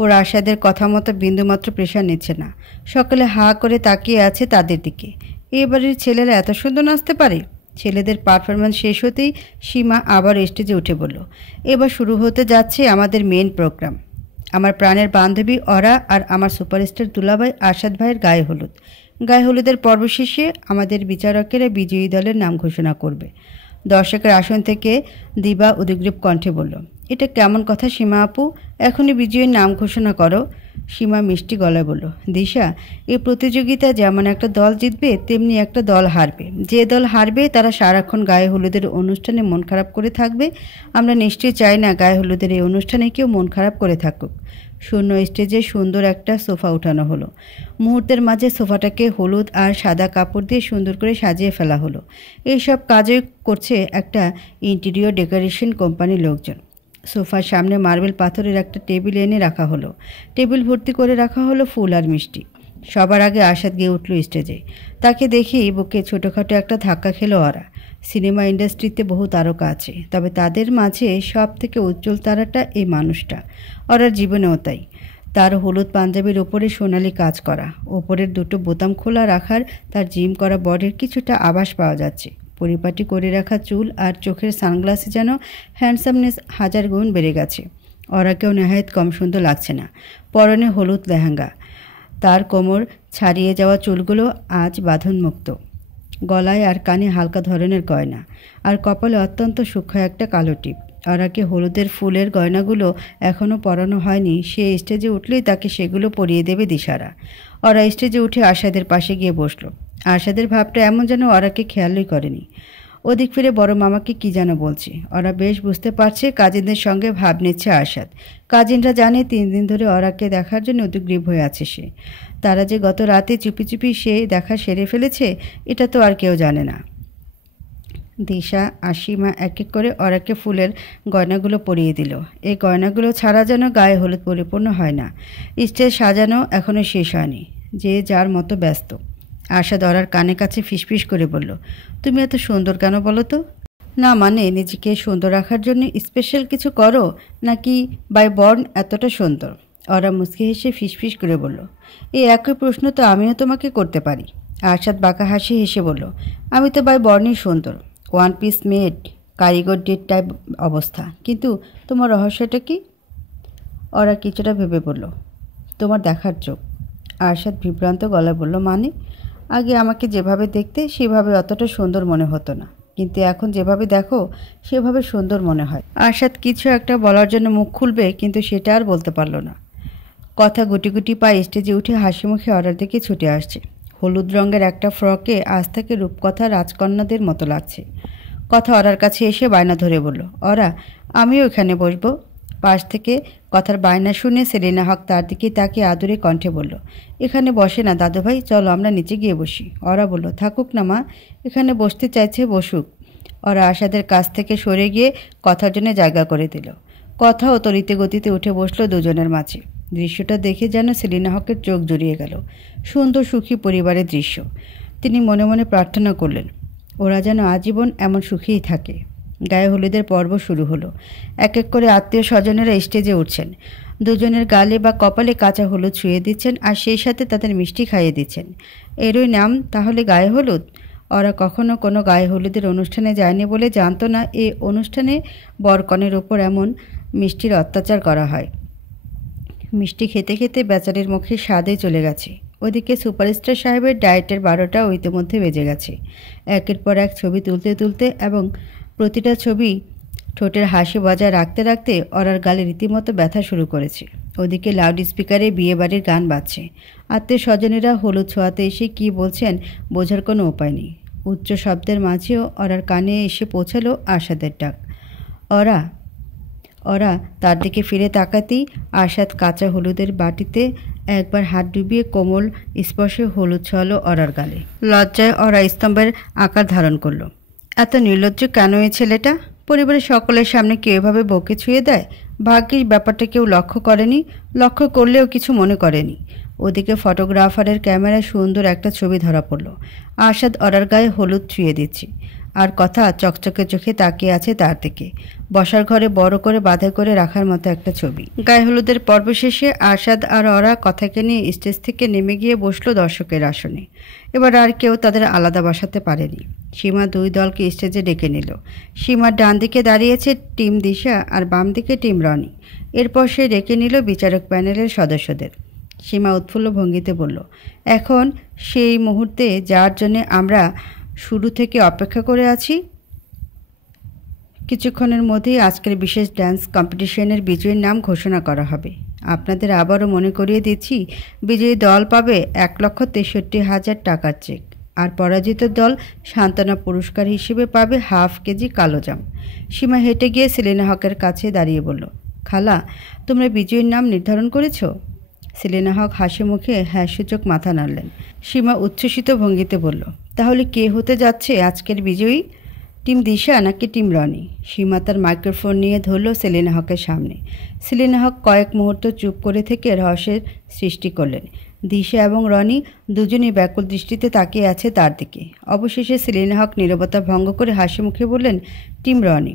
ওর আরশাদের কথা মতো বিন্দুমাত্র প্রেশার নিচ্ছে না। সকলে হা করে তাকিয়ে আছে তাদের দিকে। এবারের ছেলেরা এত সুন্দর নাচতে পারে। ছেলেদের পারফরমেন্স শেষ হতেই সীমা আবার স্টেজে উঠে বলল, এবার শুরু হতে যাচ্ছে আমাদের মেন প্রোগ্রাম। আমার প্রাণের বান্ধবী অরা আর আমার সুপারস্টার দুলাভাই আরশাদ ভাইয়ের গায়ে হলুদ। গায়ে হলুদের পর্ব শেষে আমাদের বিচারকেরা বিজয়ী দলের নাম ঘোষণা করবে। দর্শকের আসন থেকে দিবা উদ্গ্রীব কণ্ঠে বলল, এটা কেমন কথা সীমা আপু, এখনই বিজয়ীর নাম ঘোষণা করো। সীমা মিষ্টি গলায় বলল, দিশা, এই প্রতিযোগিতা যেমন একটা দল জিতবে তেমনি একটা দল হারবে। যে দল হারবে তারা সারাক্ষণ গায়ে হলুদের অনুষ্ঠানে মন খারাপ করে থাকবে। আমরা নিশ্চয়ই চাই না গায়ে হলুদের এই অনুষ্ঠানে কেউ মন খারাপ করে থাকুক। শূন্য স্টেজে সুন্দর একটা সোফা উঠানো হলো। মুহূর্তের মাঝে সোফাটাকে হলুদ আর সাদা কাপড় দিয়ে সুন্দর করে সাজিয়ে ফেলা হলো। এইসব কাজই করছে একটা ইন্টেরিয়র ডেকোরেশন কোম্পানির লোকজন। সোফার সামনে মার্বেল পাথরের একটা টেবিল এনে রাখা হলো। টেবিল ভর্তি করে রাখা হলো ফুল আর মিষ্টি। সবার আগে আরশাদ গিয়ে উঠল স্টেজে। তাকে দেখেই বুকে ছোটোখাটো একটা ধাক্কা খেলো ওরা। সিনেমা ইন্ডাস্ট্রিতে বহু তারকা আছে, তবে তাদের মাঝে সব থেকে উজ্জ্বল তারাটা এই মানুষটা। ওরার জীবনেও তাই। তার হলুদ পাঞ্জাবির ওপরে সোনালি কাজ করা, ওপরের দুটো বোতাম খোলা রাখার তার জিম করা বডির কিছুটা আভাস পাওয়া যাচ্ছে। পরিপাটি করে রাখা চুল আর চোখের সানগ্লাসে যেন হ্যান্ডসামনেস 1000 গুণ বেড়ে গেছে। ওরাকেও নেহায়েত কম সুন্দর লাগছে না। পরনে হলুদ লেহেঙ্গা, তার কোমর ছাড়িয়ে যাওয়া চুলগুলো আজ বাঁধনমুক্ত, গলায় আর কানে হালকা ধরনের গয়না, আর কপালে অত্যন্ত সূক্ষ্ম একটা কালো টিপ। ওরাকে হলুদের ফুলের গয়নাগুলো এখনও পরানো হয়নি। সে স্টেজে উঠলেই তাকে সেগুলো পরিয়ে দেবে দিশারা। ওরা স্টেজে উঠে আরশাদের পাশে গিয়ে বসলো। আরশাদের ভাবটা এমন যেন ওরাকে খেয়ালই করেনি। ওদিক ফিরে বড় মামাকে কি যেন বলছে। ওরা বেশ বুঝতে পারছে কাজিনদের সঙ্গে ভাব নিচ্ছে আরশাদ। কাজিনরা জানে 3 দিন ধরে ওরাকে দেখার জন্য উদ্গ্রীব হয়ে আছে সে। তারা যে গত রাতে চুপি চুপি সে দেখা সেরে ফেলেছে এটা তো আর কেউ জানে না। দিশা আশিমা এক এক করে ওরাকে ফুলের গয়নাগুলো পরিয়ে দিল। এই গয়নাগুলো ছাড়া যেন গায়ে হলুদ পরিপূর্ণ হয় না। স্টেজ সাজানো এখনও শেষ হয়নি। যে যার মতো ব্যস্ত। আরশাদ ওরার কানে কাছে ফিসফিস করে বলল, তুমি এত সুন্দর কেন বলো তো? না মানে নিজেকে সুন্দর রাখার জন্য স্পেশাল কিছু করো, নাকি বাই বর্ন এতটা সুন্দর? ওরা মুচকি হেসে ফিসফিস করে বলল, এই একই প্রশ্ন তো আমিও তোমাকে করতে পারি। আরশাদ বাঁকা হাসি হেসে বলল, আমি তো বাই বর্নই সুন্দর, 1 পিস মেড, কারিগর ডেট টাইপ অবস্থা। কিন্তু তোমার রহস্যটা কি? ওরা কিছুটা ভেবে বলল, তোমার দেখার চোখ। আরশাদ বিভ্রান্ত গলায় বলল, মানে? আগে আমাকে যেভাবে দেখতে সেভাবে অতটা সুন্দর মনে হতো না, কিন্তু এখন যেভাবে দেখো সেভাবে সুন্দর মনে হয়। আরশাদ কিছু একটা বলার জন্য মুখ খুলবে, কিন্তু সেটা আর বলতে পারল না। কথা গুটি গুটি পায়ে স্টেজে উঠে হাসি মুখে ওরার দিকে ছুটে আসছে। হলুদ রঙের একটা ফ্রকে আজ থেকে রূপকথা রাজকন্যাদের মতো লাগছে। কথা ওরার কাছে এসে বায়না ধরে বলল, ওরা আমিও এখানে বসবো। পাশ থেকে কথার বায়না শুনে সেলিনা হক তার দিকে তাকে আদুরে কণ্ঠে বলল, এখানে বসে না দাদুভাই, চলো আমরা নিচে গিয়ে বসি। ওরা বলল, থাকুক না মা, এখানে বসতে চাইছে বসুক। ওরা আশাদের কাছ থেকে সরে গিয়ে কথার জন্য জায়গা করে দিল। কথাও তরিতে গতিতে উঠে বসলো দুজনের মাঝে। দৃশ্যটা দেখে যেন সেলিনা হকের চোখ জড়িয়ে গেল। সুন্দর সুখী পরিবারের দৃশ্য। তিনি মনে মনে প্রার্থনা করলেন, ওরা যেন আজীবন এমন সুখেই থাকে। গায়ে হলুদের পর্ব শুরু হলো। এক এক করে আত্মীয় স্বজনেরা স্টেজে উঠছেন। দুজনের গালে বা কপালে কাঁচা হলুদ ছুঁয়ে দিচ্ছেন, আর সেই সাথে তাদের মিষ্টি খাইয়ে দিচ্ছেন। এরই নাম তাহলে গায়ে হলুদ? ওরা কখনো কোনো গায়ে হলুদের অনুষ্ঠানে যায়নি বলে জানতো না এই অনুষ্ঠানে বরকনের ওপর এমন মিষ্টির অত্যাচার করা হয়। মিষ্টি খেতে খেতে বেচারির মুখে স্বাদে চলে গেছে। ওদিকে সুপারস্টার সাহেবের ডায়েটের 12টাও ইতিমধ্যে বেজে গেছে। একের পর এক ছবি তুলতে তুলতে এবং প্রতিটা ছবি ঠোঁটের হাসি বজায় রাখতে রাখতে ওরার গালে রীতিমতো ব্যথা শুরু করেছে। ওদিকে লাউড স্পিকারে বিয়েবাড়ির গান বাজছে। আত্মীয় স্বজনেরা হলুদ ছোঁয়াতে এসে কী বলছেন বোঝার কোনো উপায় নেই। উচ্চ শব্দের মাঝেও ওরার কানে এসে পৌঁছালো আরশাদের ডাক, ওরা। ওরা তার দিকে ফিরে তাকাতেই আরশাদ কাঁচা হলুদের বাটিতে একবার হাত ডুবিয়ে কোমল স্পর্শে হলুদ ছোঁয়ালো ওরার গালে। লজ্জায় ওরা স্তম্ভের আকার ধারণ করলো। এত নির্লজ্জ কেন এই ছেলেটা? পরিবারের সকলের সামনে কেউ এভাবে বউকে ছুঁয়ে দেয়? ভাগ্যিস ব্যাপারটা কেউ লক্ষ্য করেনি, লক্ষ্য করলেও কিছু মনে করেনি। ওদিকে ফটোগ্রাফারের ক্যামেরায় সুন্দর একটা ছবি ধরা পড়ল। আরশাদ ওরার গায়ে হলুদ ছুঁয়ে দিচ্ছে, আর কথা চকচকে চোখে তাকিয়ে আছে তার দিকে। বসার ঘরে বড় করে বাঁধা করে রাখার মতো একটা ছবি। গায়ে হলুদের পর্ব শেষে আরশাদ আর ওরা কথাকে নিয়ে স্টেজ থেকে নেমে গিয়ে বসলো দর্শকের আসনে। এবার আর কেউ তাদের আলাদা বসাতে পারেনি। সীমা 2 দলকে স্টেজে ডেকে নিল। সীমার ডান দিকে দাঁড়িয়েছে টিম দিশা আর বাম দিকে টিম রনি। এরপর সে ডেকে নিল বিচারক প্যানেলের সদস্যদের। সীমা উৎফুল্ল ভঙ্গিতে বলল, এখন সেই মুহূর্তে যার জন্য আমরা শুরু থেকে অপেক্ষা করে আছি। কিছুক্ষণের মধ্যেই আজকের বিশেষ ডান্স কম্পিটিশনের বিজয়ীর নাম ঘোষণা করা হবে। আপনাদের আবারও মনে করিয়ে দিচ্ছি, বিজয়ী দল পাবে 1,63,000 টাকার চেক, আর পরাজিত দল সান্ত্বনা পুরস্কার হিসেবে পাবে ½ কেজি কালোজাম। সীমা হেঁটে গিয়ে সেলিনা হকের কাছে দাঁড়িয়ে বলল, খালা, তোমরা বিজয়ীর নাম নির্ধারণ করেছো? সেলিনা হক হাসি মুখে হ্যাঁ সূচক মাথা নাড়লেন। সীমা উচ্ছ্বসিত ভঙ্গিতে বলল, তাহলে কে হতে যাচ্ছে আজকের বিজয়ী? টিম দিশা নাকি টিম রনি? সীমা তার মাইক্রোফোন নিয়ে ধরল সেলিনা হকের সামনে। সেলিনা হক কয়েক মুহূর্ত চুপ করে থেকে রহস্যের সৃষ্টি করলেন। দিশা এবং রনি দুজনেই ব্যাকুল দৃষ্টিতে তাকিয়ে আছে তার দিকে। অবশেষে সেলিনা হক নীরবতা ভঙ্গ করে হাসি মুখে বললেন, টিম রনি।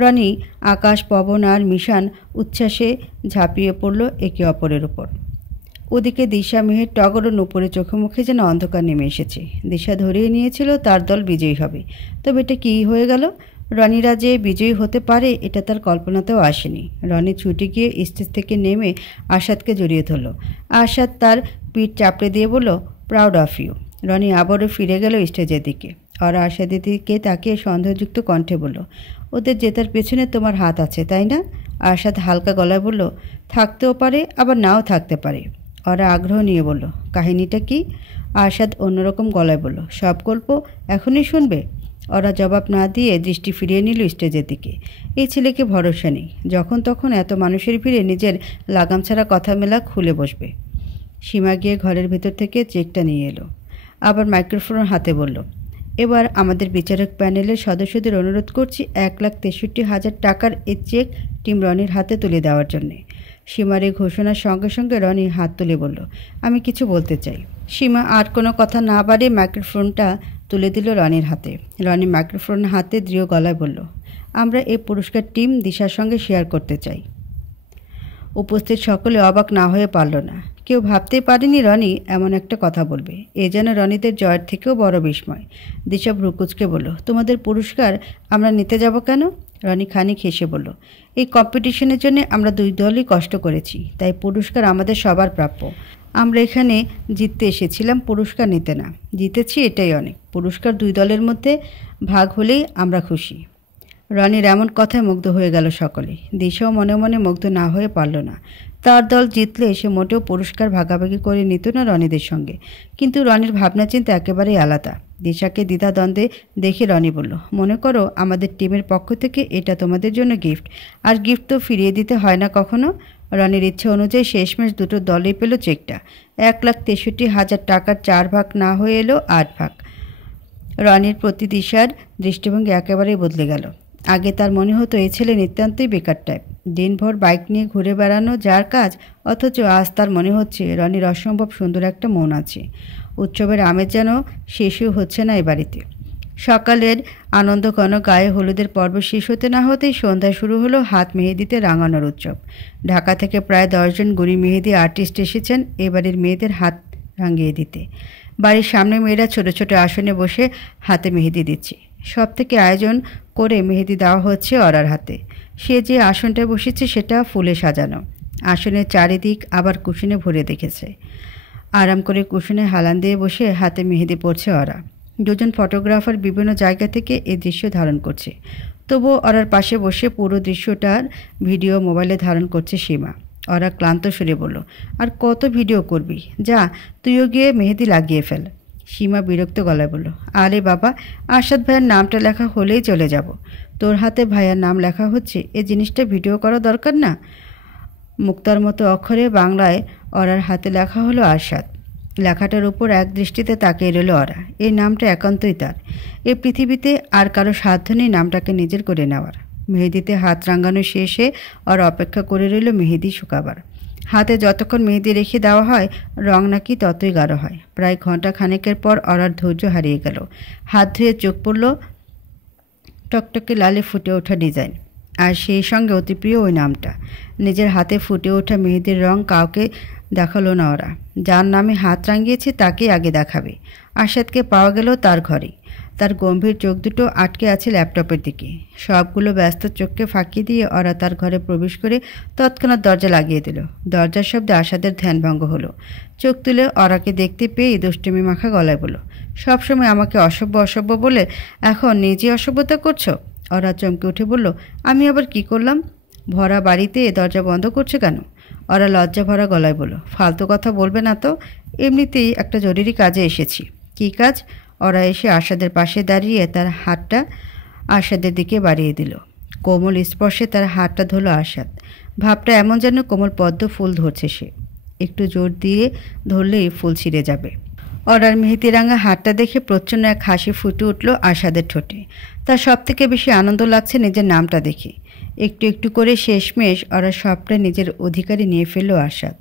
রনি, আকাশ, পবন আর মিশান উচ্ছ্বাসে ঝাঁপিয়ে পড়ল একে অপরের উপর। ওদিকে দিশা, মেহের, টগর ও নুপুরের চোখে মুখে যেন অন্ধকার নেমে এসেছে। দিশা ধরেই নিয়েছিল তার দল বিজয়ী হবে, তবে এটা কী হয়ে গেল? রনিরা যে বিজয়ী হতে পারে এটা তার কল্পনাতেও আসেনি। রনি ছুটে গিয়ে স্টেজ থেকে নেমে আরশাদকে জড়িয়ে ধরল। আরশাদ তার পিঠ চাপড়ে দিয়ে বলল, প্রাউড অফ ইউ। রনি আবারও ফিরে গেল স্টেজের দিকে। আর আরশাদের দিকে তাকিয়ে সন্দেহযুক্ত কণ্ঠে বলল, ওদের জেতার পেছনে তোমার হাত আছে, তাই না? আরশাদ হালকা গলায় বলল, থাকতেও পারে, আবার নাও থাকতে পারে। ওরা আগ্রহ নিয়ে বলল, কাহিনীটা কি? আরশাদ অন্যরকম গলায় বলল, সব গল্প এখনই শুনবে? ওরা জবাব না দিয়ে দৃষ্টি ফিরিয়ে নিল স্টেজের দিকে। এই ছেলেকে ভরসা নেই, যখন তখন এত মানুষের ভিড়ে নিজের লাগাম ছাড়া কথা মেলা খুলে বসবে। সীমা গিয়ে ঘরের ভেতর থেকে চেকটা নিয়ে এলো, আবার মাইক্রোফোন হাতে বলল, এবার আমাদের বিচারক প্যানেলের সদস্যদের অনুরোধ করছি 1,63,000 টাকার এই চেক টিম রনির হাতে তুলে দেওয়ার জন্যে। সীমার এই ঘোষণার সঙ্গে সঙ্গে রনি হাত তুলে বলল, আমি কিছু বলতে চাই। সীমা আর কোনো কথা না বাড়িয়ে মাইক্রোফোনটা তুলে দিল রনির হাতে। রনি মাইক্রোফোন হাতে দৃঢ় গলায় বলল, আমরা এই পুরস্কার টিম দিশার সঙ্গে শেয়ার করতে চাই। উপস্থিত সকলে অবাক না হয়ে পারল না। কেউ ভাবতেই পারেনি রনি এমন একটা কথা বলবে। এ যেন রনিদের জয়ের থেকেও বড় বিস্ময়। দিশা ভ্রুকুচকে বলল, তোমাদের পুরস্কার আমরা নিতে যাব কেন? রনি খানিক হেসে বলল, এই কম্পিটিশনের জন্য আমরা দুই দলই কষ্ট করেছি, তাই পুরস্কার আমাদের সবার প্রাপ্য। আমরা এখানে জিততে এসেছিলাম, পুরস্কার নিতে না। জিতেছি, এটাই অনেক। পুরস্কার দুই দলের মধ্যে ভাগ হলেই আমরা খুশি। রনির এমন কথায় মুগ্ধ হয়ে গেল সকলে। দিশাও মনে মনে মুগ্ধ না হয়ে পারল না। তার দল জিতলে সে মোটেও পুরস্কার ভাগাভাগি করে নিত না রনিদের সঙ্গে, কিন্তু রনির ভাবনা চিন্তা একেবারেই আলাদা। দিশাকে দ্বিধাদ্বন্দ্বে দেখে রনি বলল, মনে করো আমাদের টিমের পক্ষ থেকে এটা তোমাদের জন্য গিফট, আর গিফট তো ফিরিয়ে দিতে হয় না কখনো। রনির ইচ্ছে অনুযায়ী শেষমেশ দুটো দলই পেল চেকটা। 1,63,000 টাকার 4 ভাগ না হয়ে এলো 8 ভাগ। রনির প্রতি দিশার দৃষ্টিভঙ্গি একেবারেই বদলে গেল। আগে তার মনে হতো এই ছেলে নিতান্তই বেকার টাইপ, দিনভর বাইক নিয়ে ঘুরে বেড়ানো যার কাজ, অথচ আজ তার মনে হচ্ছে রনির অসম্ভব সুন্দর একটা মন আছে। উৎসবের আমেজ যেন শেষও হচ্ছে না এ বাড়িতে। সকালের আনন্দঘন গায়ে হলুদের পর্ব শেষ হতে না হতেই সন্ধ্যায় শুরু হলো হাত মেহেদিতে রাঙানোর উৎসব। ঢাকা থেকে প্রায় 10 জন গুণী মেহেদি আর্টিস্ট এসেছেন এবারের মেয়েদের হাত রাঙিয়ে দিতে। বাড়ির সামনে মেয়েরা ছোট ছোট আসনে বসে হাতে মেহেদি দিচ্ছে। সব থেকে আয়োজন করে মেহেদি দেওয়া হচ্ছে অরার হাতে। সে যে আসনটায় বসেছে সেটা ফুলে সাজানো। আসনের চারিদিক আবার কুশনে ভরে দেখেছে। আরাম করে কুশনে হালান দিয়ে বসে হাতে মেহেদি পড়ছে অরা। দুজন ফটোগ্রাফার বিভিন্ন জায়গা থেকে এই দৃশ্য ধারণ করছে। তবুও অরার পাশে বসে পুরো দৃশ্যটার ভিডিও মোবাইলে ধারণ করছে সীমা। অরা ক্লান্ত সুরে বলল, আর কত ভিডিও করবি, যা তুইও গিয়ে মেহেদি লাগিয়ে ফেল। সীমা বিরক্ত গলায় বলল, আরে বাবা, আরশাদ ভাইয়ের নামটা লেখা হলেই চলে যাব। তোর হাতে ভাইয়ার নাম লেখা হচ্ছে, এই জিনিসটা ভিডিও করা দরকার না? মুক্তার মতো অক্ষরে বাংলায় অরার হাতে লেখা হলো আরশাদ। লেখাটার উপর এক দৃষ্টিতে তাকিয়ে রইল অরা। এই নামটা একান্তই তার। এই পৃথিবীতে আর কারো সাধ্য নেই নামটাকে নিজের করে নেওয়ার। মেহেদিতে হাত রাঙানো শেষে ওর অপেক্ষা করে রইল মেহেদি শুকাবার। হাতে যতক্ষণ মেহেদি রেখে দেওয়া হয় রং নাকি ততই গাঢ় হয়। প্রায় ঘন্টা খানেকের পর অরার ধৈর্য হারিয়ে গেল। হাত ধুয়ে চোখ পড়ল টকটকে লালে ফুটে ওঠা ডিজাইন, আর সেই সঙ্গে অতি প্রিয় ওই নামটা। নিজের হাতে ফুটে ওঠা মেহেদির রং কাউকে দেখালো না ওরা। যার নামে হাত রাঙিয়েছে তাকেই আগে দেখাবে। আরশাদকে পাওয়া গেল তার ঘরেই। তার গম্ভীর চোখ দুটো আটকে আছে ল্যাপটপের দিকে। সবগুলো ব্যস্ত চোখকে ফাঁকি দিয়ে ওরা তার ঘরে প্রবেশ করে তৎক্ষণাৎ দরজা লাগিয়ে দিল। দরজার শব্দে আরশাদের ধ্যানভঙ্গ হলো। চোখ তুলে ওরাকে দেখতে পেয়ে দুষ্টুমি মাখা গলায় বলল, সবসময় আমাকে অসভ্য অসভ্য বলে এখন নিজে অসভ্যতা করছো? ওরা চমকে উঠে বলল, আমি আবার কি করলাম? ভরা বাড়িতে দরজা বন্ধ করছে কেন? ওরা লজ্জা ভরা গলায় বলল, ফালতু কথা বলবে না তো, এমনিতেই একটা জরুরি কাজে এসেছি। কী কাজ? ওরা এসে আরশাদের পাশে দাঁড়িয়ে তার হাতটা আরশাদের দিকে বাড়িয়ে দিল। কোমল স্পর্শে তার হাতটা ধরল আরশাদ। ভাবটা এমন যেন কোমল পদ্ম ফুল ধরছে সে। একটু জোর দিয়ে ধরলেই ফুল ছিঁড়ে যাবে। অরার মেহেদি রাঙা হাতটা দেখে প্রচ্ছন্ন এক হাসি ফুটে উঠল আরশাদের ঠোঁটে। তার সবথেকে বেশি আনন্দ লাগছে নিজের নামটা দেখে। একটু একটু করে শেষমেশ ওরা সবটা নিজের অধিকারে নিয়ে ফেলল আরশাদ।